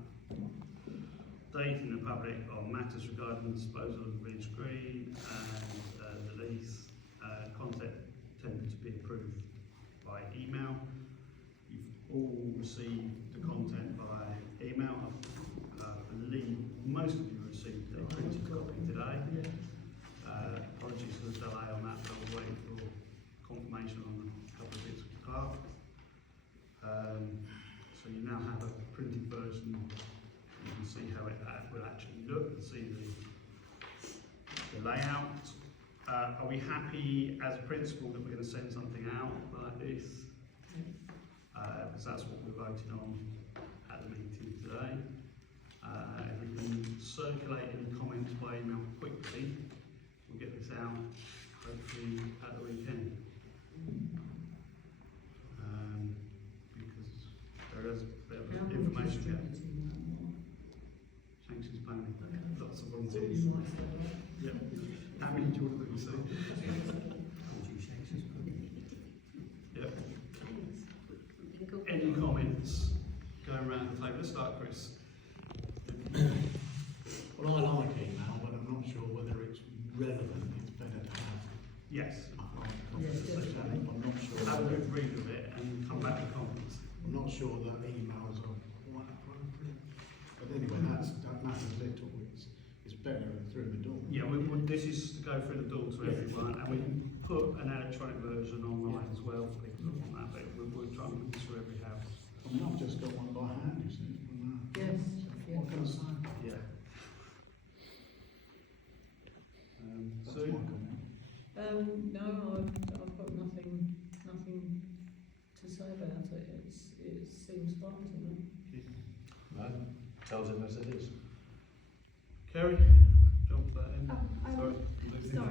updating the public on matters regarding the disposal of the village green and the lease. Content tended to be approved by email. You've all received the content by email. I believe most of you received a printed copy today. Apologies for the delay on that, but we're waiting for confirmation on a couple of bits of the park. So you now have a printed version. You can see how it will actually look and see the layout. Are we happy as a principle that we're going to send something out like this? Because that's what we're voting on at the meeting today. If we can circulate any comments by email quickly, we'll get this out hopefully at the weekend. Because there is information here. Sanctions planning, lots of volunteers. Yeah. How many do you want to see? Yeah. Any comments going around the table? Let's start, Chris. Well, I like email, but I'm not sure whether it's relevant. It's better to have. Yes. I'm not sure. Have a good read of it and come back to comments. I'm not sure that emails are quite appropriate. But anyway, that matters little. It's better if through the door. Yeah, this is to go through the door to everyone, and we can put an electronic version online as well for people that want that, but we're trying to put this through every house. I mean, I've just got one by hand, you see. Yes, What can I say? Yeah. That's So, my comment. No, I've got nothing to say about it. It seems fine to me. No, tells him as it is. Kerry, jump that in. Sorry. Sorry,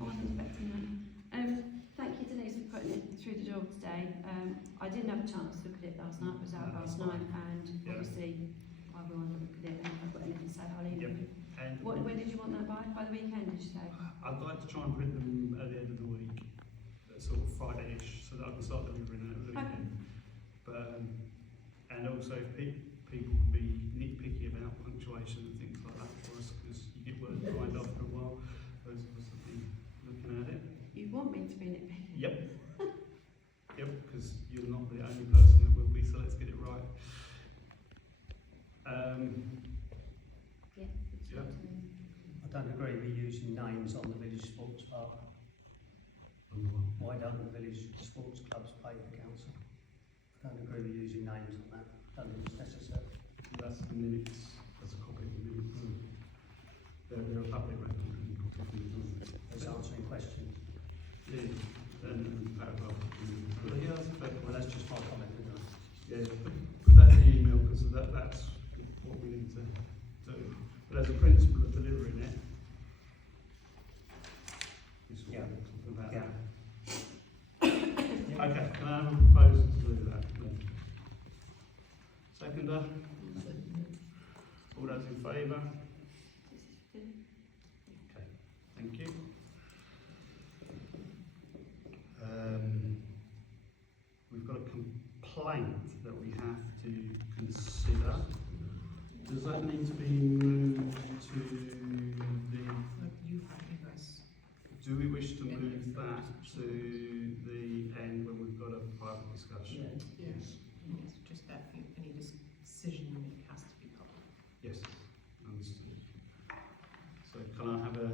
I wasn't expecting that. Thank you, Denise, for putting it through the door today. I didn't have a chance to look at it last night. I was out last night, and obviously I will have a look at it. And if I've got anything to say, I'll leave it. And When did you want that by? By the weekend, did you say? I'd like to try and print them at the end of the week, sort of Friday-ish, so that I can start delivering it at the weekend. But and also if people can be nitpicky about punctuation and things like that for us, because you get words lined after a while. Those of us have been looking at it. You want me to be nitpicky? Yep. Yep, because you're not the only person that will be, so let's get it right. Yeah. I don't agree with using names on the village sports park. Why don't the village sports clubs pay the council? I don't agree with using names on that. I don't think it's necessary. That's the minutes, that's a copy of the minutes. They're a public record. It's answering questions. Yeah, and paragraph. But yeah, that's fair. Well, that's just my comment, isn't it? Yeah, put that in the email, because that's what we need to do. But as a principle of delivering it, it's Yeah. something about Yeah. that. Okay, can I have a proposal to do that then? Seconder? All those in favour? Okay, thank you. We've got a complaint that we have to consider. Does that need to be moved to the... You have us. Do we wish to move that to the end when we've got a private discussion? Yes. It's just that any decision you make has to be public. Yes, understood. So can I have a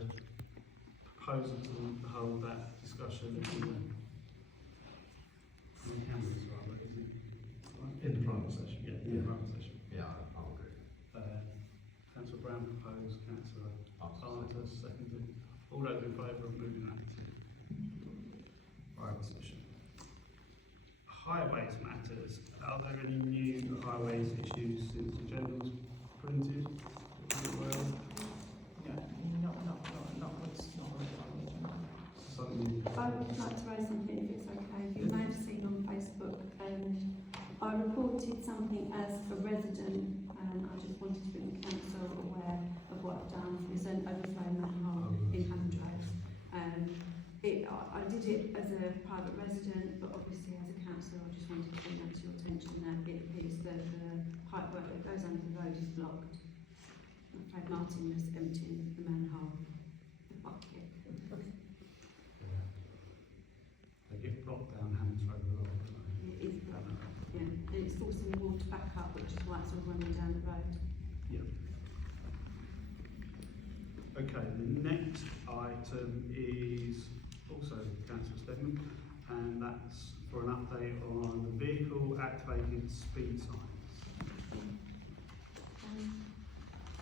proposal to hold that discussion on cameras, rather, is it? In the private session, yeah, in the private session. Yeah, I'll agree. Councillor Brown proposed, Councillor Arthur seconded. All those in favour of moving that to private session. Highways matters. Are there any new highways issues since the agenda was printed? Well, Not what's not on the agenda. something. I would like to raise something if it's okay. You may have seen on Facebook, I reported something as a resident, and I just wanted to bring the council aware of what I've done. It's an overflow manhole in Hammondrose. I did it as a private resident, but obviously as a council, I just wanted to bring that to your attention that it appears that the pipework that goes under the road is blocked. I'm afraid Martin was emptying the manhole. The bucket. They get blocked down Hammond's Road a lot, don't they? It is blocked, yeah. And it's forcing the water back up, which is why it's all running down the road. Yeah. Okay, the next item is also council statement, and that's for an update on the vehicle activated speed signs.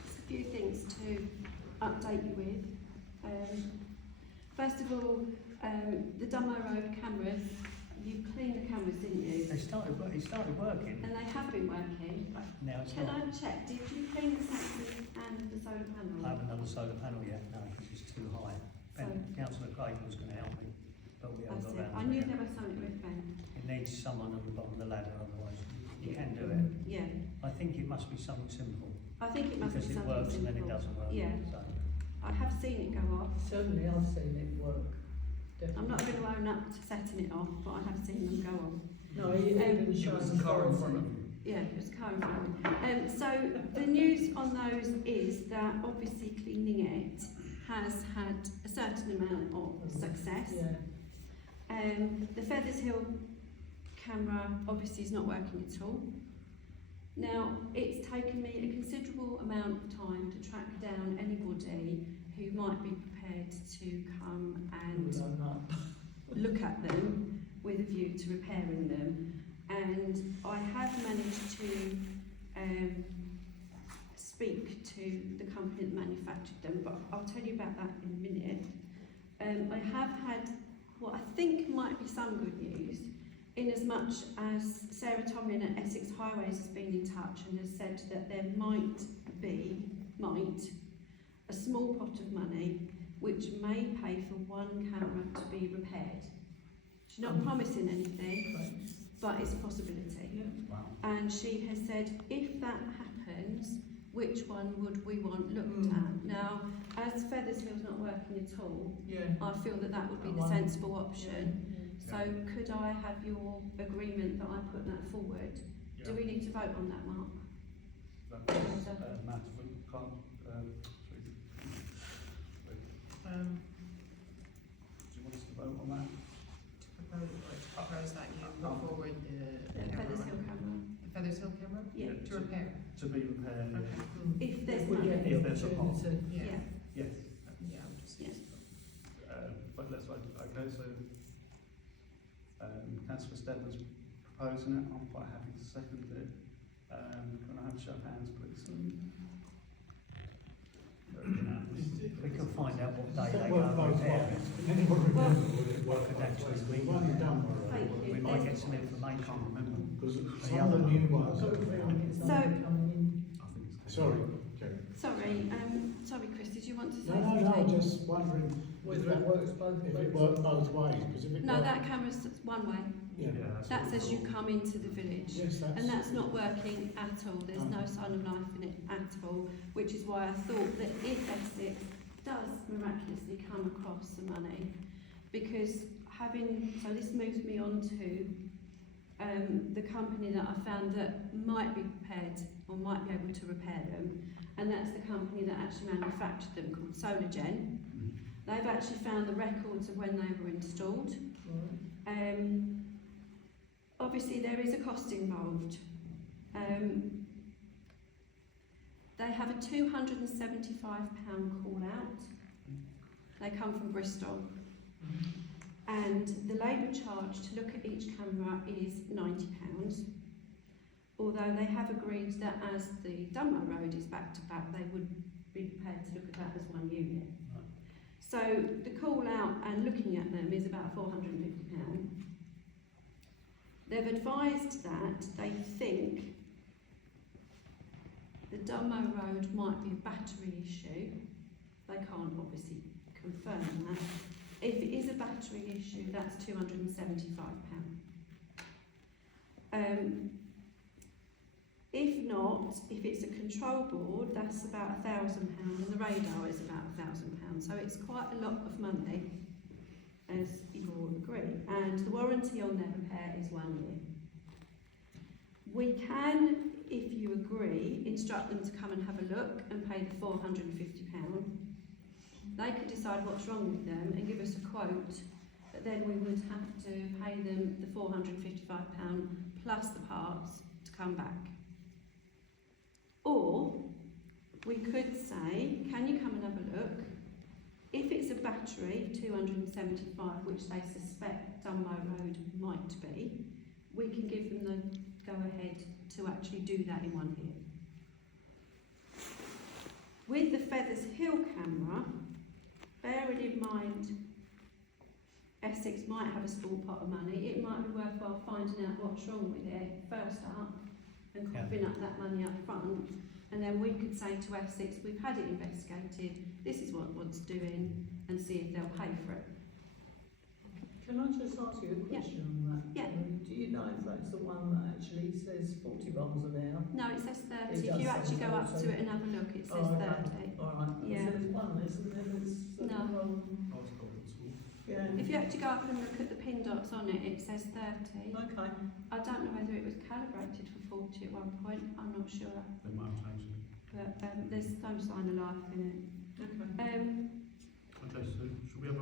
Just a few things to update you with. First of all, the Dunmow Road cameras, you cleaned the cameras, didn't you? It started working. And they have been working. Now it's Can not. I check, did you clean the sensors and the solar panel? I haven't done the solar panel yet, no, because it's too high. Councillor Craig was going to help me, but we haven't got That's it. round I to knew it. there was something with Ben. It needs someone on the bottom of the ladder, otherwise you can do it. Yeah, I think it must be something simple. I think it must Because be it something works and then it simple. doesn't work. Yeah. So, I have seen it go off. Certainly I've seen it work. I'm not going to own up to setting it off, but I have seen them go off. No, it even shows the car in front of you. Yeah, it was a car in front of me. So the news on those is that obviously cleaning it has had a certain amount of success. Yeah. The Feathers Hill camera obviously is not working at all. Now, it's taken me a considerable amount of time to track down anybody to come and look at them with a view to repairing them. And I have managed to speak to the company that manufactured them, but I'll tell you about that in a minute. I have had what I think might be some good news, in as much as Sarah Tomlin at Essex Highways has been in touch and has said that there might be a small pot of money which may pay for one camera to be repaired. She's not promising anything, but it's a possibility. Wow. And she has said, if that happens, which one would we want looked at? Now, as Feathers Hill's not working at all, I feel that that would be the sensible option. So could I have your agreement that I put that forward? Do we need to vote on that, Mark? Matt, if we can't, do you want us to vote on that? To propose that you put forward the Feathers Hill camera. The Feathers Hill camera? Yeah. To repair? To be repaired, If there's we money. get the if there's a pot. opportunity. Yeah. Yes. Yeah, I'm just. Yes. But let's vote. Okay, so Councillor Steadman's proposing it. I'm quite happy to second it. Can I have a show of hands, please? We can find out what day they Well, go both repair ways. it. Anyone remember what it was? Could actually The be. one you done were Thank you. We might get some information. Can't remember. because some of the new ones. Sorry, Kerry. Sorry, Chris, did you want to say No, something? just wondering Whether it works both if ways. it worked both ways, because if it No, worked- that camera's one way. Yeah. That says you come into the village. Yes, And that's not working at all. There's no sign of life in it at all, which is why I thought that if Essex does miraculously come across the money, because so this moves me on to the company that I found that might be prepared or might be able to repair them, and that's the company that actually manufactured them, called SolarGen. They've actually found the records of when they were installed. Obviously there is a cost involved. They have a £275 call out. They come from Bristol. And the labour charge to look at each camera is £90. Although they have agreed that as the Dunmow Road is back to back, they would be prepared to look at that as one unit. So the call out and looking at them is about £450. They've advised that they think the Dunmow Road might be a battery issue. They can't obviously confirm that. If it is a battery issue, that's £275. If not, if it's a control board, that's about £1,000, and the radar is about £1,000. So it's quite a lot of money, as you all agree. And the warranty on their repair is 1 year. We can, if you agree, instruct them to come and have a look and pay the £450. They could decide what's wrong with them and give us a quote, but then we would have to pay them the £455 plus the parts to come back. Or we could say, can you come and have a look? If it's a battery, 275, which they suspect Dunmow Road might be, we can give them the go-ahead to actually do that in 1 year. With the Feathers Hill camera, bearing in mind Essex might have a small pot of money, it might be worthwhile finding out what's wrong with it first up and coughing up that money up front, and then we could say to Essex, we've had it investigated, this is what it's doing, and see if they'll pay for it. Can I just ask you a question on that? Yeah. Do you know if that's the one that actually says 40 miles an hour? No, it says 30. It If you does actually say go up so. to it and have a look, it says Oh, okay. 30. All right. Yeah. So there's one, isn't there? No. Yeah. If you actually go up and look at the pin dots on it, it says 30. Okay. I don't know whether it was calibrated for 40 at one point, I'm not sure. They might have changed it. But there's no sign of life in it. Okay. Okay, so should we have a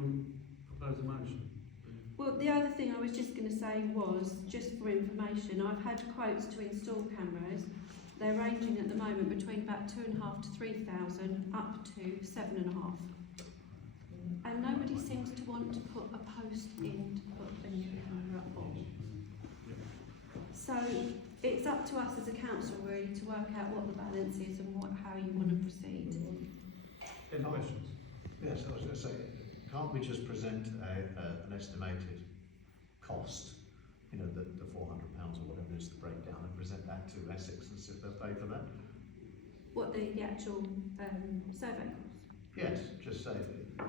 proposed motion? Well, the other thing I was just going to say was, just for information, I've had quotes to install cameras. They're ranging at the moment between about 2,500 to 3,000 up to 7,500. to us as a council really to work out what the balance is and how you want to proceed. Any questions? Yes, I was going to say, can't we just present an estimated cost, you know, the £400 or whatever is the breakdown, and present that to Essex and see if they'll pay for that? What the actual survey costs? Yes, just say,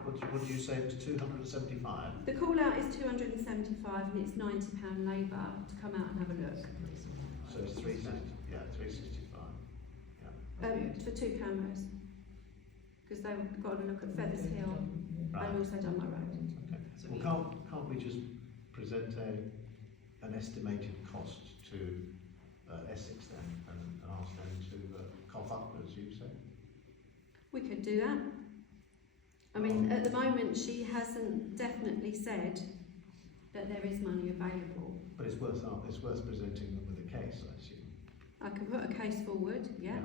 what do you say to 275? The call out is 275 and it's £90 labour to come out and have a look. So it's 360, yeah, 365. For 2 cameras. Because they've got to look at Feathers Hill and also Dunbar Road. Okay. Well, can't we just present an estimated cost to Essex then and ask them to cough up, as you say? We could do that. I mean, at the moment, she hasn't definitely said that there is money available. But it's worth presenting them with a case, I assume. I can put a case forward, yeah.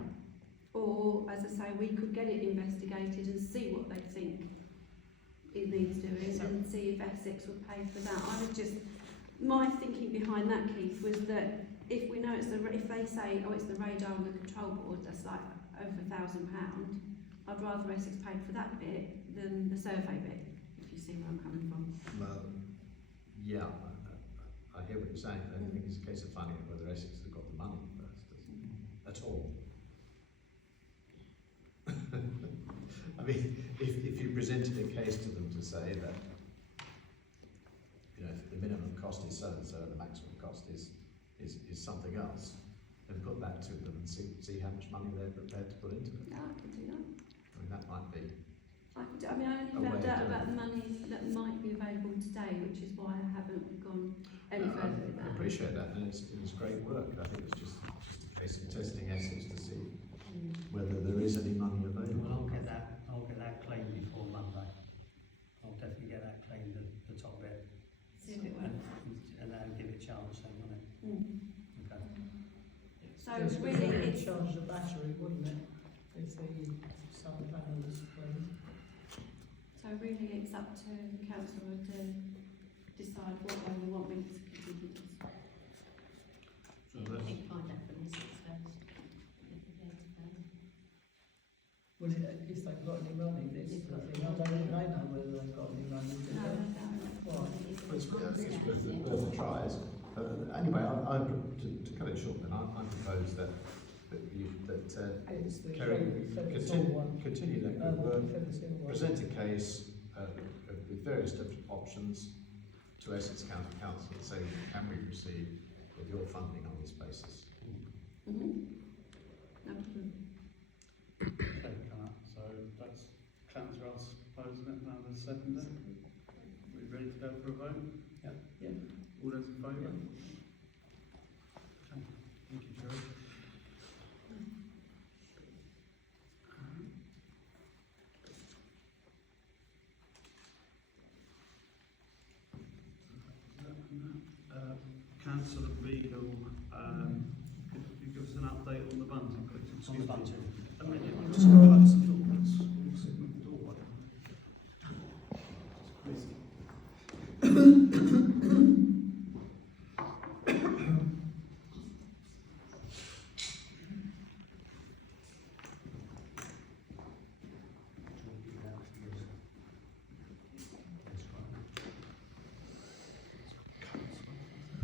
Or, as I say, we could get it investigated and see what they think it needs doing and see if Essex would pay for that. My thinking behind that, Keith, was that if we know if they say, oh, it's the radar and the control board, that's like over £1,000, I'd rather Essex paid for that bit than the survey bit, if you see where I'm coming from. Well, yeah, I hear what you're saying. I don't think it's a case of finding out whether Essex has got the money first, at all. I mean, if you presented a case to them to say that, you know, if the minimum cost is so and so and the maximum cost is something else, then put that to them and see how much money they're prepared to put into it. Yeah, I could do that. I mean, that might be. I only found out about the money that might be available today, which is why I haven't gone any further with that. I appreciate that, and it was great work. I think it's just a case of testing Essex to see whether there is any money available. Well, I'll get that cleaned before Monday. I'll definitely get that cleaned, the top bit. See if it works. And then give it a chance then, won't it? Okay. So really, it's charge the battery, wouldn't it? If the solar panel was clean. So really, it's up to the council to decide what way we want with contingencies. I think find out from the six first. If they're prepared to pay. Well, if they've got any money, this is the thing. I don't think they know whether they've got any money. Do they? Why? I think it's worth the try, isn't it? Anyway, to cut it short, then I propose that It's the Kerry Feathers Hill one. continue that good work, Feathers Hill one. present a case with various different options to Essex County Council and say, can we proceed with your funding on this basis? No problem. Okay, so that's Councillor Ross proposing it, now the seconder. We ready to go for a vote? Yeah. All those in favour? Okay, thank you, Jerry. Councillor Beadle, could you give us an update on the bunting, please? On the bunting. A minute, I'm just going to close the door. Let's sit with the door.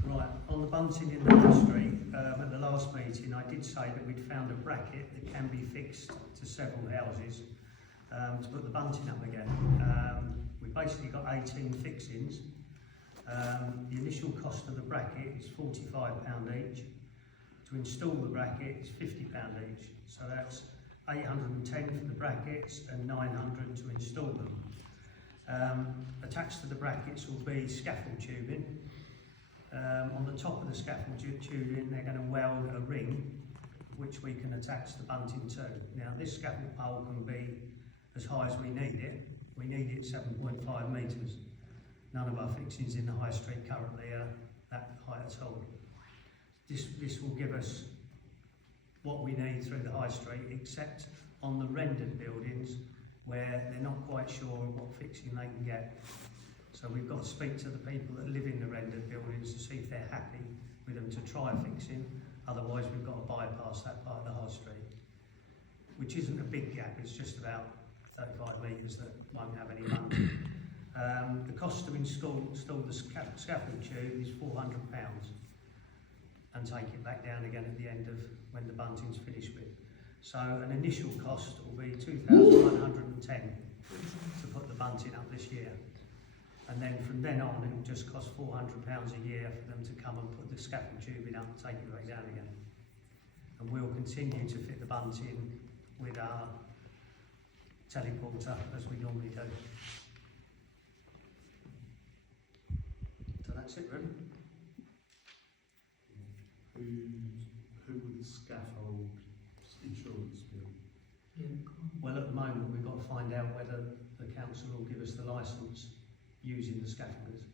Right, on the bunting in the high street, at the last meeting, I did say that we'd found a bracket that can be fixed to several houses to put the bunting up again. We've basically got 18 fixings. The initial cost of the bracket is £45 each. To install the bracket is £50 each. So that's £810 for the brackets and £900 to install them. Attached to the brackets will be scaffold tubing. On the top of the scaffold tubing, they're going to weld a ring which we can attach the bunting to. Now, this scaffold pole can be as high as we need it. We need it 7.5 metres. None of our fixings in the high street currently are that high at all. This will give us what we need through the high street, except on the rendered buildings where they're not quite sure what fixing they can get. So we've got to speak to the people that live in the rendered buildings to see if they're happy with them to try fixing. Otherwise, we've got to bypass that part of the high street, which isn't a big gap, it's just about 35 metres that won't have any bunting. The cost to install the scaffold tube is £400 and take it back down again at the end of when the bunting's finished with. So an initial cost will be £2,110 to put the bunting up this year. And then from then on, it will just cost £400 a year for them to come and put the scaffold tubing up and take it back down again. And we'll continue to fit the bunting with our teleporter as we normally do. So that's it really. Who would the scaffold insurance be on? Well, at the moment, we've got to find out whether the council will give us the licence using the scaffolders.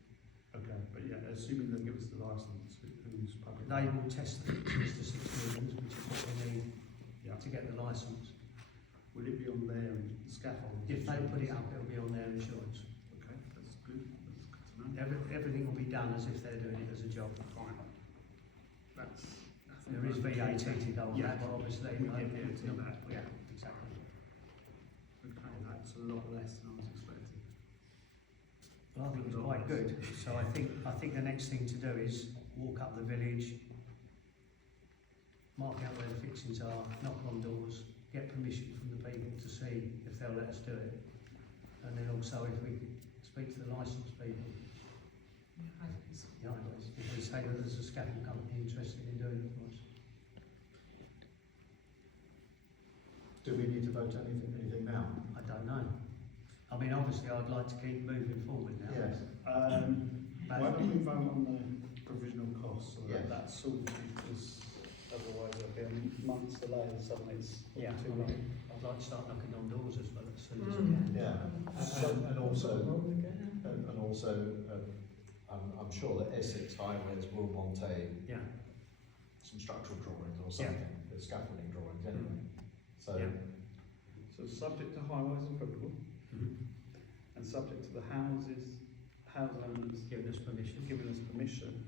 Okay, but yeah, assuming they'll give us the licence, who's public? They will test the fixtures to 6 million, which is what we need to get the licence. Will it be on their scaffold? If they put it up, it'll be on their insurance. Okay, that's good. That's good to know. Everything will be done as if they're doing it as a job. Fine. There is VAT to go on that, but obviously we get VAT back. Yeah, exactly. Okay, that's a lot less than I was expecting. Well, I think it's quite good. So I think the next thing to do is walk up the village, mark out where the fixings are, knock on doors, get permission from the people to see if they'll let us do it, and then also if we could speak to the licensed people. Yeah, if we say that there's a scaffold company interested in doing it for us. Do we need to vote anything now? I don't know. I mean, obviously, I'd like to keep moving forward now. Yes. Why don't we vote on the provisional costs so Yes. that's sorted, because otherwise there'll be a month's delay and suddenly it's Yeah, too I late. mean, I'd like to start knocking on doors as well as soon as I can. Yeah. And also, I'm sure that Essex Highways will want some structural drawings or something, the scaffolding drawings anyway. So, So subject to highways approval, and subject to the house elements Giving us permission.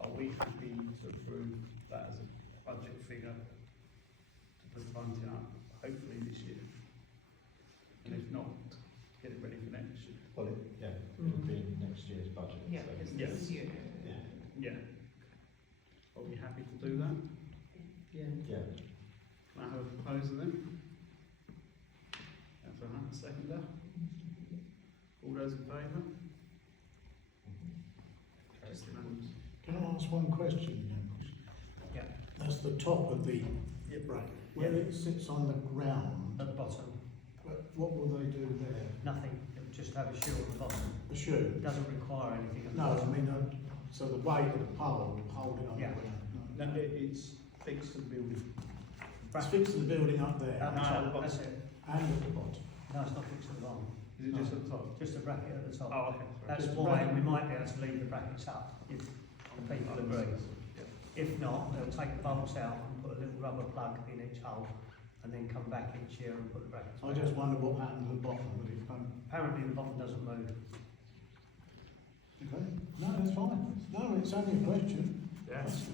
are we happy to approve that as a budget figure to put the bunting up, hopefully this year? And if not, get it ready for next year. well, it'll be in next year's budget. Yeah, so. because Yes. this is year. Yeah. Are we happy to do that? Yeah. Yeah. Can I have a proposal then? That's a seconder. All those in favour? Just unanimous. Can I ask one question then? Yeah. That's the top of the break. Where it sits on the ground, At the bottom, what will they do there? nothing. It would just have a shoe at the bottom. The shoe? It doesn't require anything at the No, I bottom. mean, so the weight of the pole will hold it on the Yeah. ground? No. No, it's fixed to the building. It's fixed to the building up there At the No, top, at the bottom. that's it. and at the bottom. No, it's not fixed at the bottom. Is it just at the top? Just a bracket at the top. Oh, okay. That's Just a why bracket. we might be able to leave the brackets up if the people agree. If not, they'll take the bolts out and put a little rubber plug in each hole and then come back each year and put the brackets I back. just wonder what happened to the bottom, will it come? Apparently the bottom doesn't move. Okay, no, that's fine. No, it's only a question. Yes.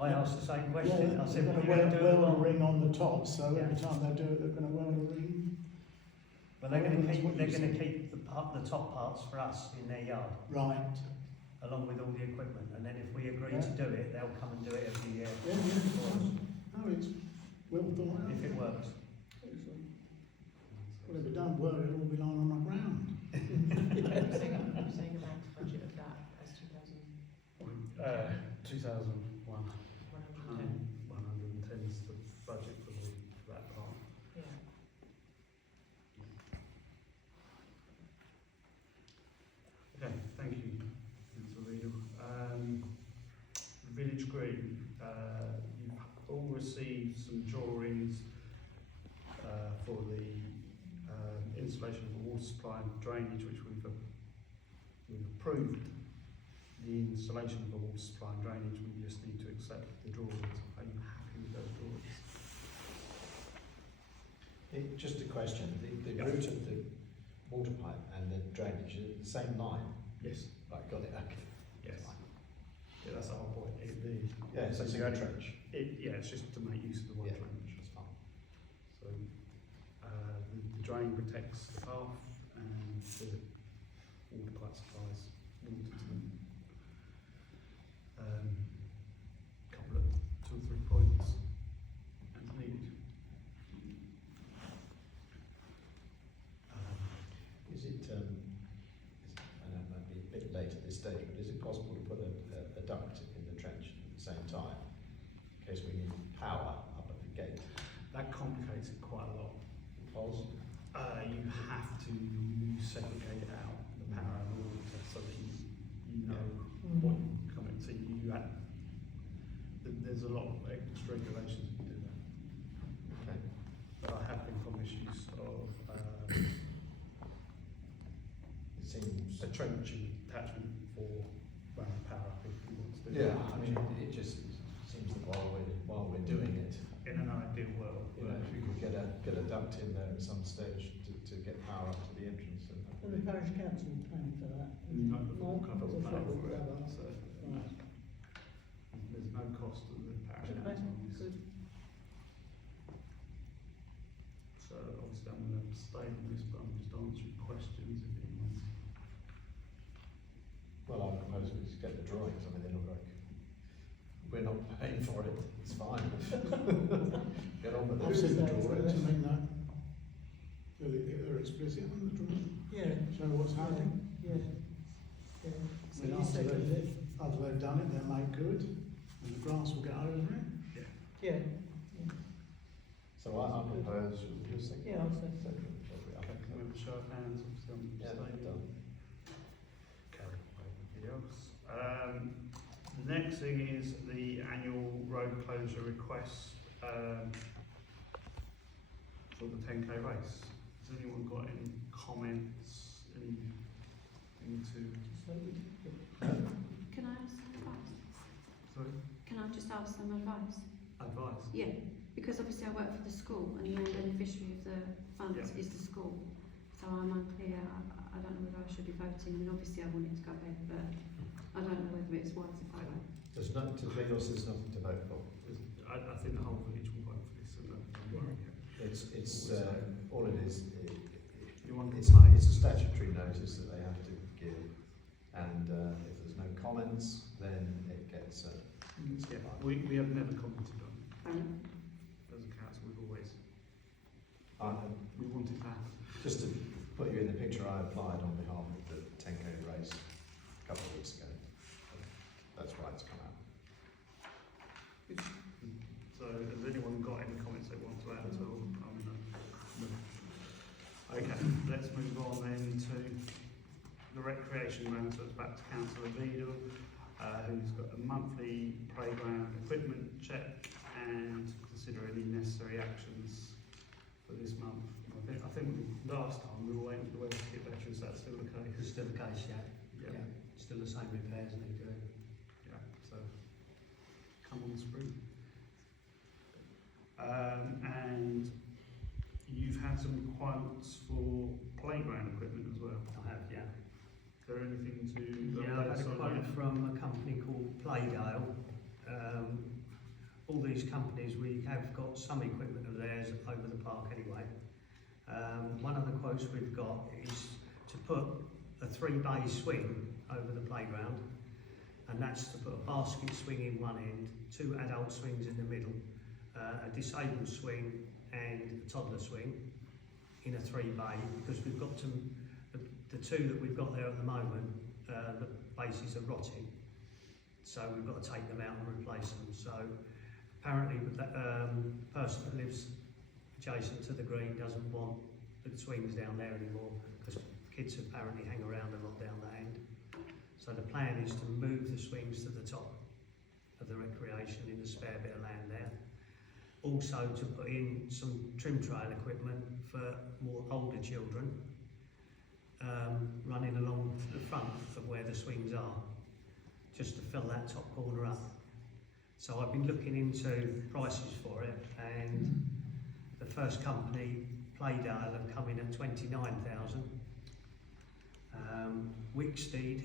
I asked the same question. Yeah, I said, they're what are going you to going to do? weld a Well, ring on the top, so every time they do it, they're going to weld a ring. they're going to That's what you said. keep the top parts for us in their yard, Right. along with all the equipment. And then if we agree to do it, they'll come and do it every year Yeah, for us, No, it's well thought out. if it works. Well, if it don't work, it'll all be lying on the ground. I'm saying around the budget of that as 2,110. 2001. 110 is the budget for that part. Yeah. Okay, thank you, Councillor Riedel. Village Green, you've all received some drawings for the installation of the water supply and drainage, which we've approved. The installation of the water supply and drainage, we just need to accept the drawings. Are you happy with those drawings? Just a question, the route of the water pipe and the drainage is the same line? Yes. Right, got it, okay. Yes. Yeah, that's the whole point. Yeah, so it's a good trench. Yeah, it's just to make use of the one Yeah. trench. That's fine. So the drain protects the path and the water pipe supplies water to them. Couple of 2 or 3 points as needed. Is it, I know it might be a bit late at this stage, but is it possible to put a duct in the trench at the same time, in case we need power up at the gate? That complicates it quite a lot. Because You have to segregate out the power and water so that you know what you're coming to. There's a lot of extra regulations to do that. okay. But I have been promised use of It seems. a trenching attachment for running power up if you want to do Yeah, that. I mean, it just seems that while we're doing it, In an ideal world, you know, if we could get a duct in there at some stage to get power up to the entrance, then that And would the be. parish council paying for that? no, the full cover the will pay full for it. cover. So Right. there's no cost to the parish Okay, council on this. good. So obviously I'm going to stay on this, but I'm just answering questions if anyone's. Well, I propose we just get the drawings. I mean, they look like we're not paying for it. It's fine. Get on with I've it. seen the drawings, I mean, they're explicit on the drawing. Yeah. Show what's happening. Yeah. Yeah. I So mean, you second it? after they've done it, they'll make good, and the grass will get over it. Yeah. So I propose you second. Yeah, I'll say so. Okay, can we have a show of hands? Obviously I'm Yeah, staying. done. Okay, anybody else? The next thing is the annual road closure request for the 10k race. Has anyone got any comments, anything to? Can I ask some advice? Sorry? Can I just ask some advice? Advice? Yeah, because obviously I work for the school and the main beneficiary of the funds Yeah. is the school. So I'm unclear, I don't know whether I should be voting, and obviously I want it to go ahead, but I don't know whether it's wise if I vote. There's no, to be honest, there's nothing to vote for. I think the whole village will vote for this, so don't worry. It's all it is. You want It's a statutory notice that they have to give, and if there's no comments, then it gets. Yeah, we have never commented on it. Um, As a council, we've always, I, we wanted that. just to put you in the picture, I applied on behalf of the 10k race a couple of weeks ago. That's why it's come out. So has anyone got any comments they want to add at all? No. Okay, let's move on then to the recreation ground, so it's back to Councillor Beadle, who's got a monthly playground equipment check and consider any necessary actions for this month. I think last time we were waiting for the weather to get better. Is that still the case? It's still the case, yeah. Yeah. Still the same repairs need doing. Yeah. So come on, spring. And you've had some quotes for playground equipment as well. I have, yeah. Is there anything to? Yeah, I've had a quote from a company called Playdale. All these companies, we have got some equipment of theirs over the park anyway. One of the quotes we've got is to put a 3-bay swing over the playground, and that's to put a basket swing in one end, 2 adult swings in the middle, a disabled swing and a toddler swing in a 3-bay, because we've got the 2 that we've got there at the moment, the bases are rotting, so we've got to take them out and replace them. So apparently that person that lives adjacent to the green doesn't want the swings down there anymore, because kids apparently hang around a lot down that end. So the plan is to move the swings to the top of the recreation in the spare bit of land there. Also to put in some trim trail equipment for more older children, running along the front of where the swings are, just to fill that top corner up. So I've been looking into prices for it, and the first company, Playdale, have come in at 29,000. Wicksteed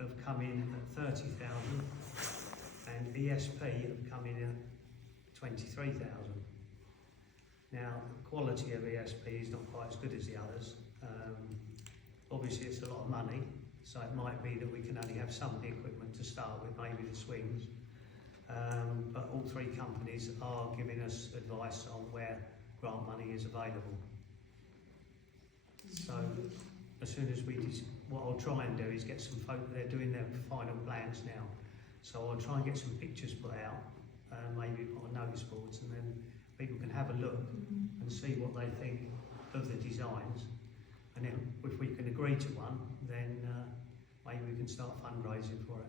have come in at 30,000. and ESP have come in at 23,000. Now, the quality of ESP is not quite as good as the others. Obviously, it's a lot of money, so it might be that we can only have some of the equipment to start with, maybe the swings. But all three companies are giving us advice on where grant money is available. So, as soon as what I'll try and do is get some folk, they're doing their final plans now. So I'll try and get some pictures put out, maybe on notice boards, and then people can have a look and see what they think of the designs. And then if we can agree to one, then maybe we can start fundraising for it.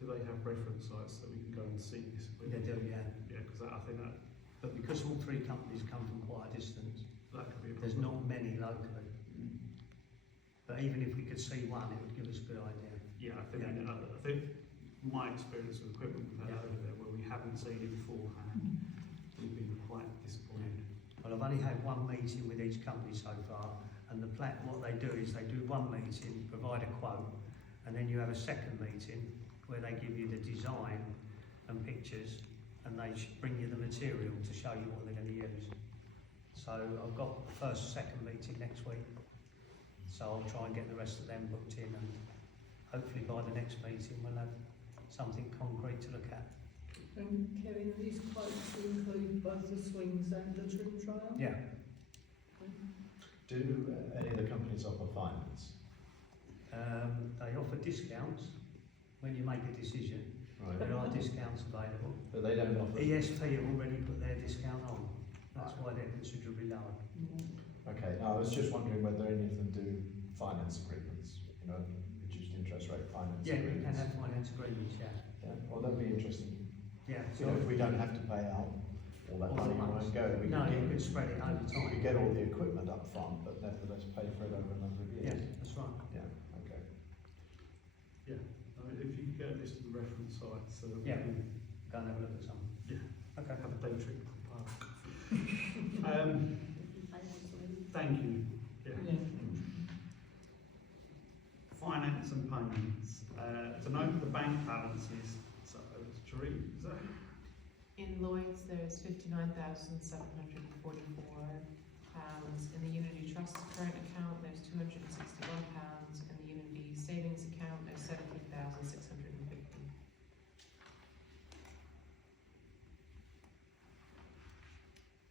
Do they have reference sites that we can go and see this? They do, yeah. Yeah, because I think that But because all three companies come from quite a distance, could be a there's problem. not many locally. But even if we could see one, it would give us a good idea. Yeah, I think my experience with equipment we've had over there, where we haven't seen it beforehand, we've been quite disappointed. Well, I've only had one meeting with each company so far, and what they do is they do one meeting, provide a quote, and then you have a second meeting where they give you the design and pictures, and they bring you the material to show you what they're going to use. So I've got the second meeting next week, so I'll try and get the rest of them booked in, and hopefully by the next meeting we'll have something concrete to look at. Kerry, these quotes include both the swings and the trim trial? Yeah. Do any of the companies offer finance? They offer discounts when you make a decision. Right. There are discounts available. But they don't offer... ESP have already put their discount on. That's why they're considerably lower. Okay, no, I was just wondering whether any of them do finance agreements, reduced interest rate finance Yeah, we agreements. can have finance agreements, yeah. Yeah, well, that'd be interesting. Yeah. If we don't have to pay out all that money in one go, we can spread it over time. We get all the equipment up front, but nevertheless pay for it over a number of years. Yeah, that's right. Yeah, okay. Yeah, I mean, if you could get a list of the reference sites, so that we Yeah. can Go and have a look at some. Yeah. Okay. Have a day trip to the park. Thank you. Yeah. Finance and payments. To note the bank balances. So over to Teresa. In Lloyd's, there's £59,744. In the Unity Trust current account, there's £261. In the Unity Savings account, there's £17,650.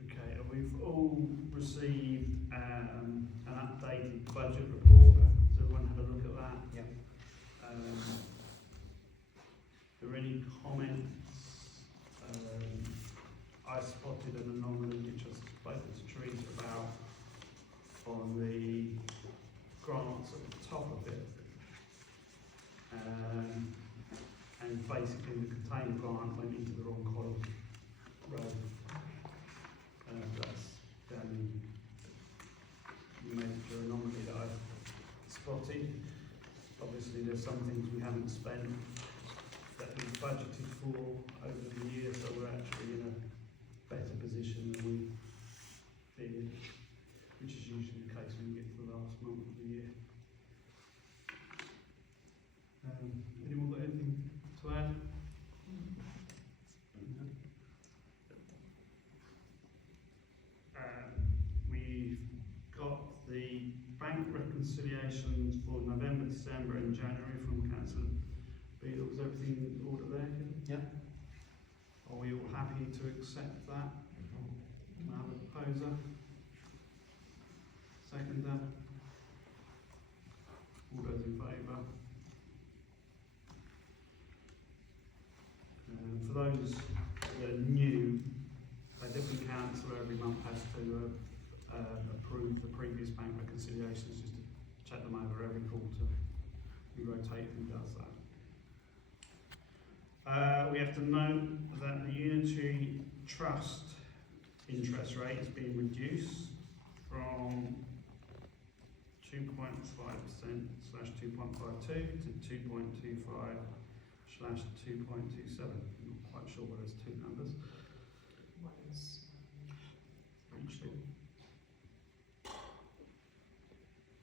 Okay, and we've all received an updated budget report. Has everyone had a look at that? Yep. Are there any comments? I spotted an anomaly which I spoke to Teresa about on the grants at the top of it. And basically the container grant went into the wrong column row. That's the only major anomaly that I've spotted. Obviously there's some things we haven't spent that we budgeted for over the year, so we're actually in a better position than we did, which is usually the case when you get to the last month of the year. Anyone got anything to add? We've got the bank reconciliations for November, December and January from Councillor Beadle. Was everything in order there? Yeah. Are we all happy to accept that? Can I have a proposer? Seconder? All those in favour? For those that are new, a different councillor every month has to approve the previous bank reconciliations, just to check them over every quarter. We rotate who does that. We have to note that the Unity Trust interest rate is being reduced from 2.5%/2.52 to 2.25/2.27. I'm not quite sure where those two numbers. One's Reached it.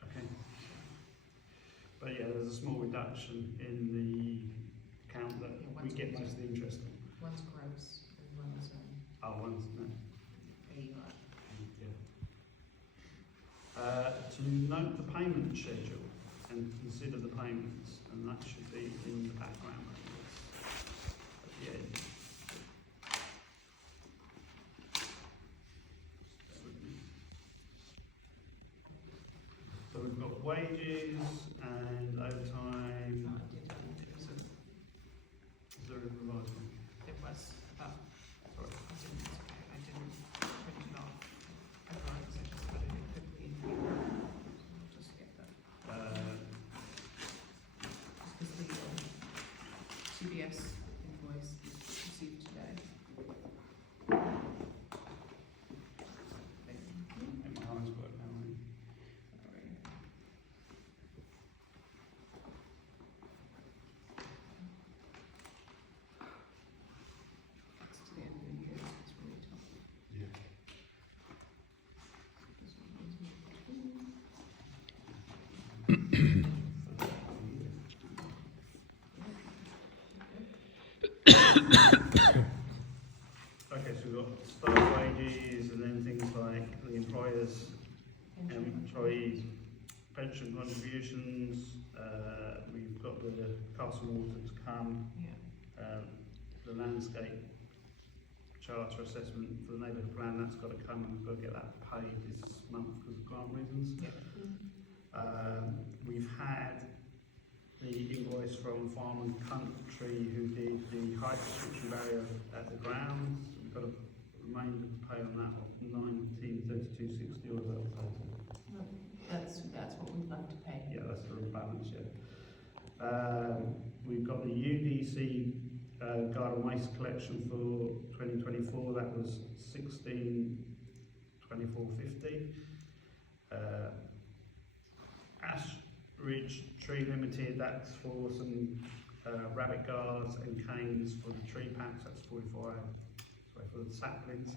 Okay. But yeah, there's a small reduction in the account amount that Yeah, we one's get gross. most of the interest on. One's gross and one's One's, no. AUR. Yeah. To note the payment schedule and consider the payments, and that should be in the background at the end. So we've got wages and overtime. Is there a revised one? It was, but Sorry. I didn't print it off. I thought I just put it in quickly in here. Just get that. This is the CBS invoice received today. Make my eyes work now, mate. Sorry. It's to the end of the year, so it's really tough. Yeah. This one is me. Okay, so we've got staff wages and then things like the employers, employees, pension contributions, we've got the castle water to come, Yeah. the landscape charter assessment for the neighbourhood plan, that's got to come, and we've got to get that paid this month because of grant reasons. Yeah. We've had the invoice from Farm and Country who did the height restriction barrier at the grounds. We've got a remainder to pay on that of 1932.60 or that total. That's what we'd love to pay. Yeah, that's the balance, yeah. We've got the UDC garden waste collection for 2024, that was 1624.50. Ashridge Tree Limited, that's for some rabbit guards and canes for the tree packs, that's 45. Sorry, for the saplings,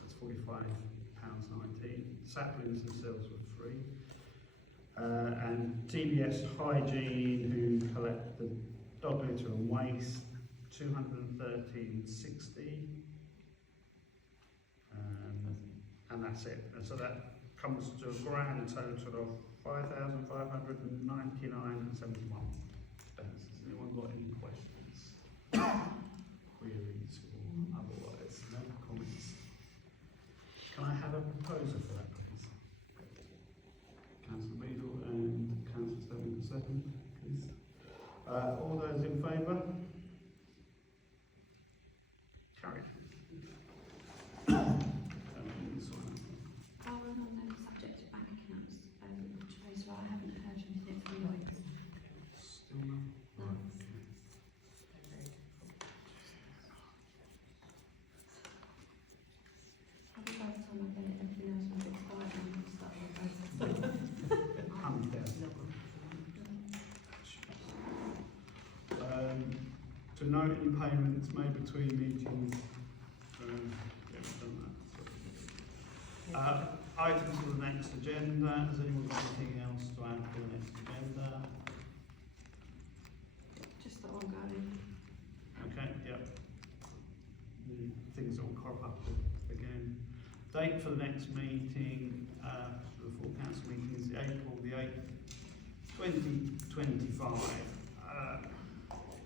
that's £45.19. Saplings themselves were free. And TBS Hygiene, who collect the dog litter and waste, 213.60. And that's it. And so that comes to a grand total of 5,599.71. Has anyone got any questions, queries, or otherwise? No comments. Can I have a proposer for that, please? Councillor Beadle and Councillor Sterling, second, please. All those in favour? Carried. On the subject of bank accounts, Teresa, I haven't heard anything from Lloyds. Still no? No. Right, okay. I think by the time I get it, everything else will be expired and we'll start the process. To note any payments made between meetings. Yeah, we've done that. Items for the next agenda. Has anyone got anything else to add for the next agenda? Just the ongoing. Okay, yep. The things that will crop up again. Date for the next meeting, the full council meeting is April the 8th, 2025.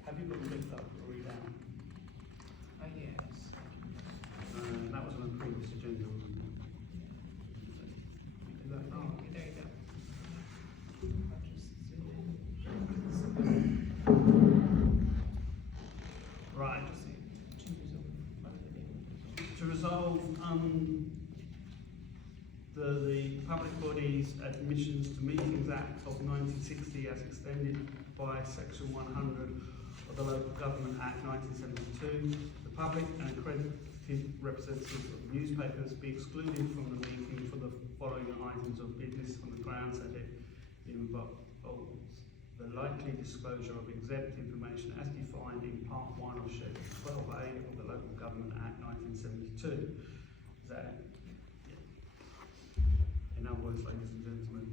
Have you got the list up or read out? Yes. That was on the previous agenda, wasn't it? Is that not? There you go. Right. To resolve the Public Bodies Admissions to Meetings Act of 1960 as extended by Section 100 of the Local Government Act 1972, the public and accredited representatives of newspapers be excluded from the meeting for the following items of business on the grounds that it involves the likely disclosure of exempt information as defined in Part 1 of Schedule 12A of the Local Government Act 1972. Is that it? Yeah. In other words, ladies and gentlemen,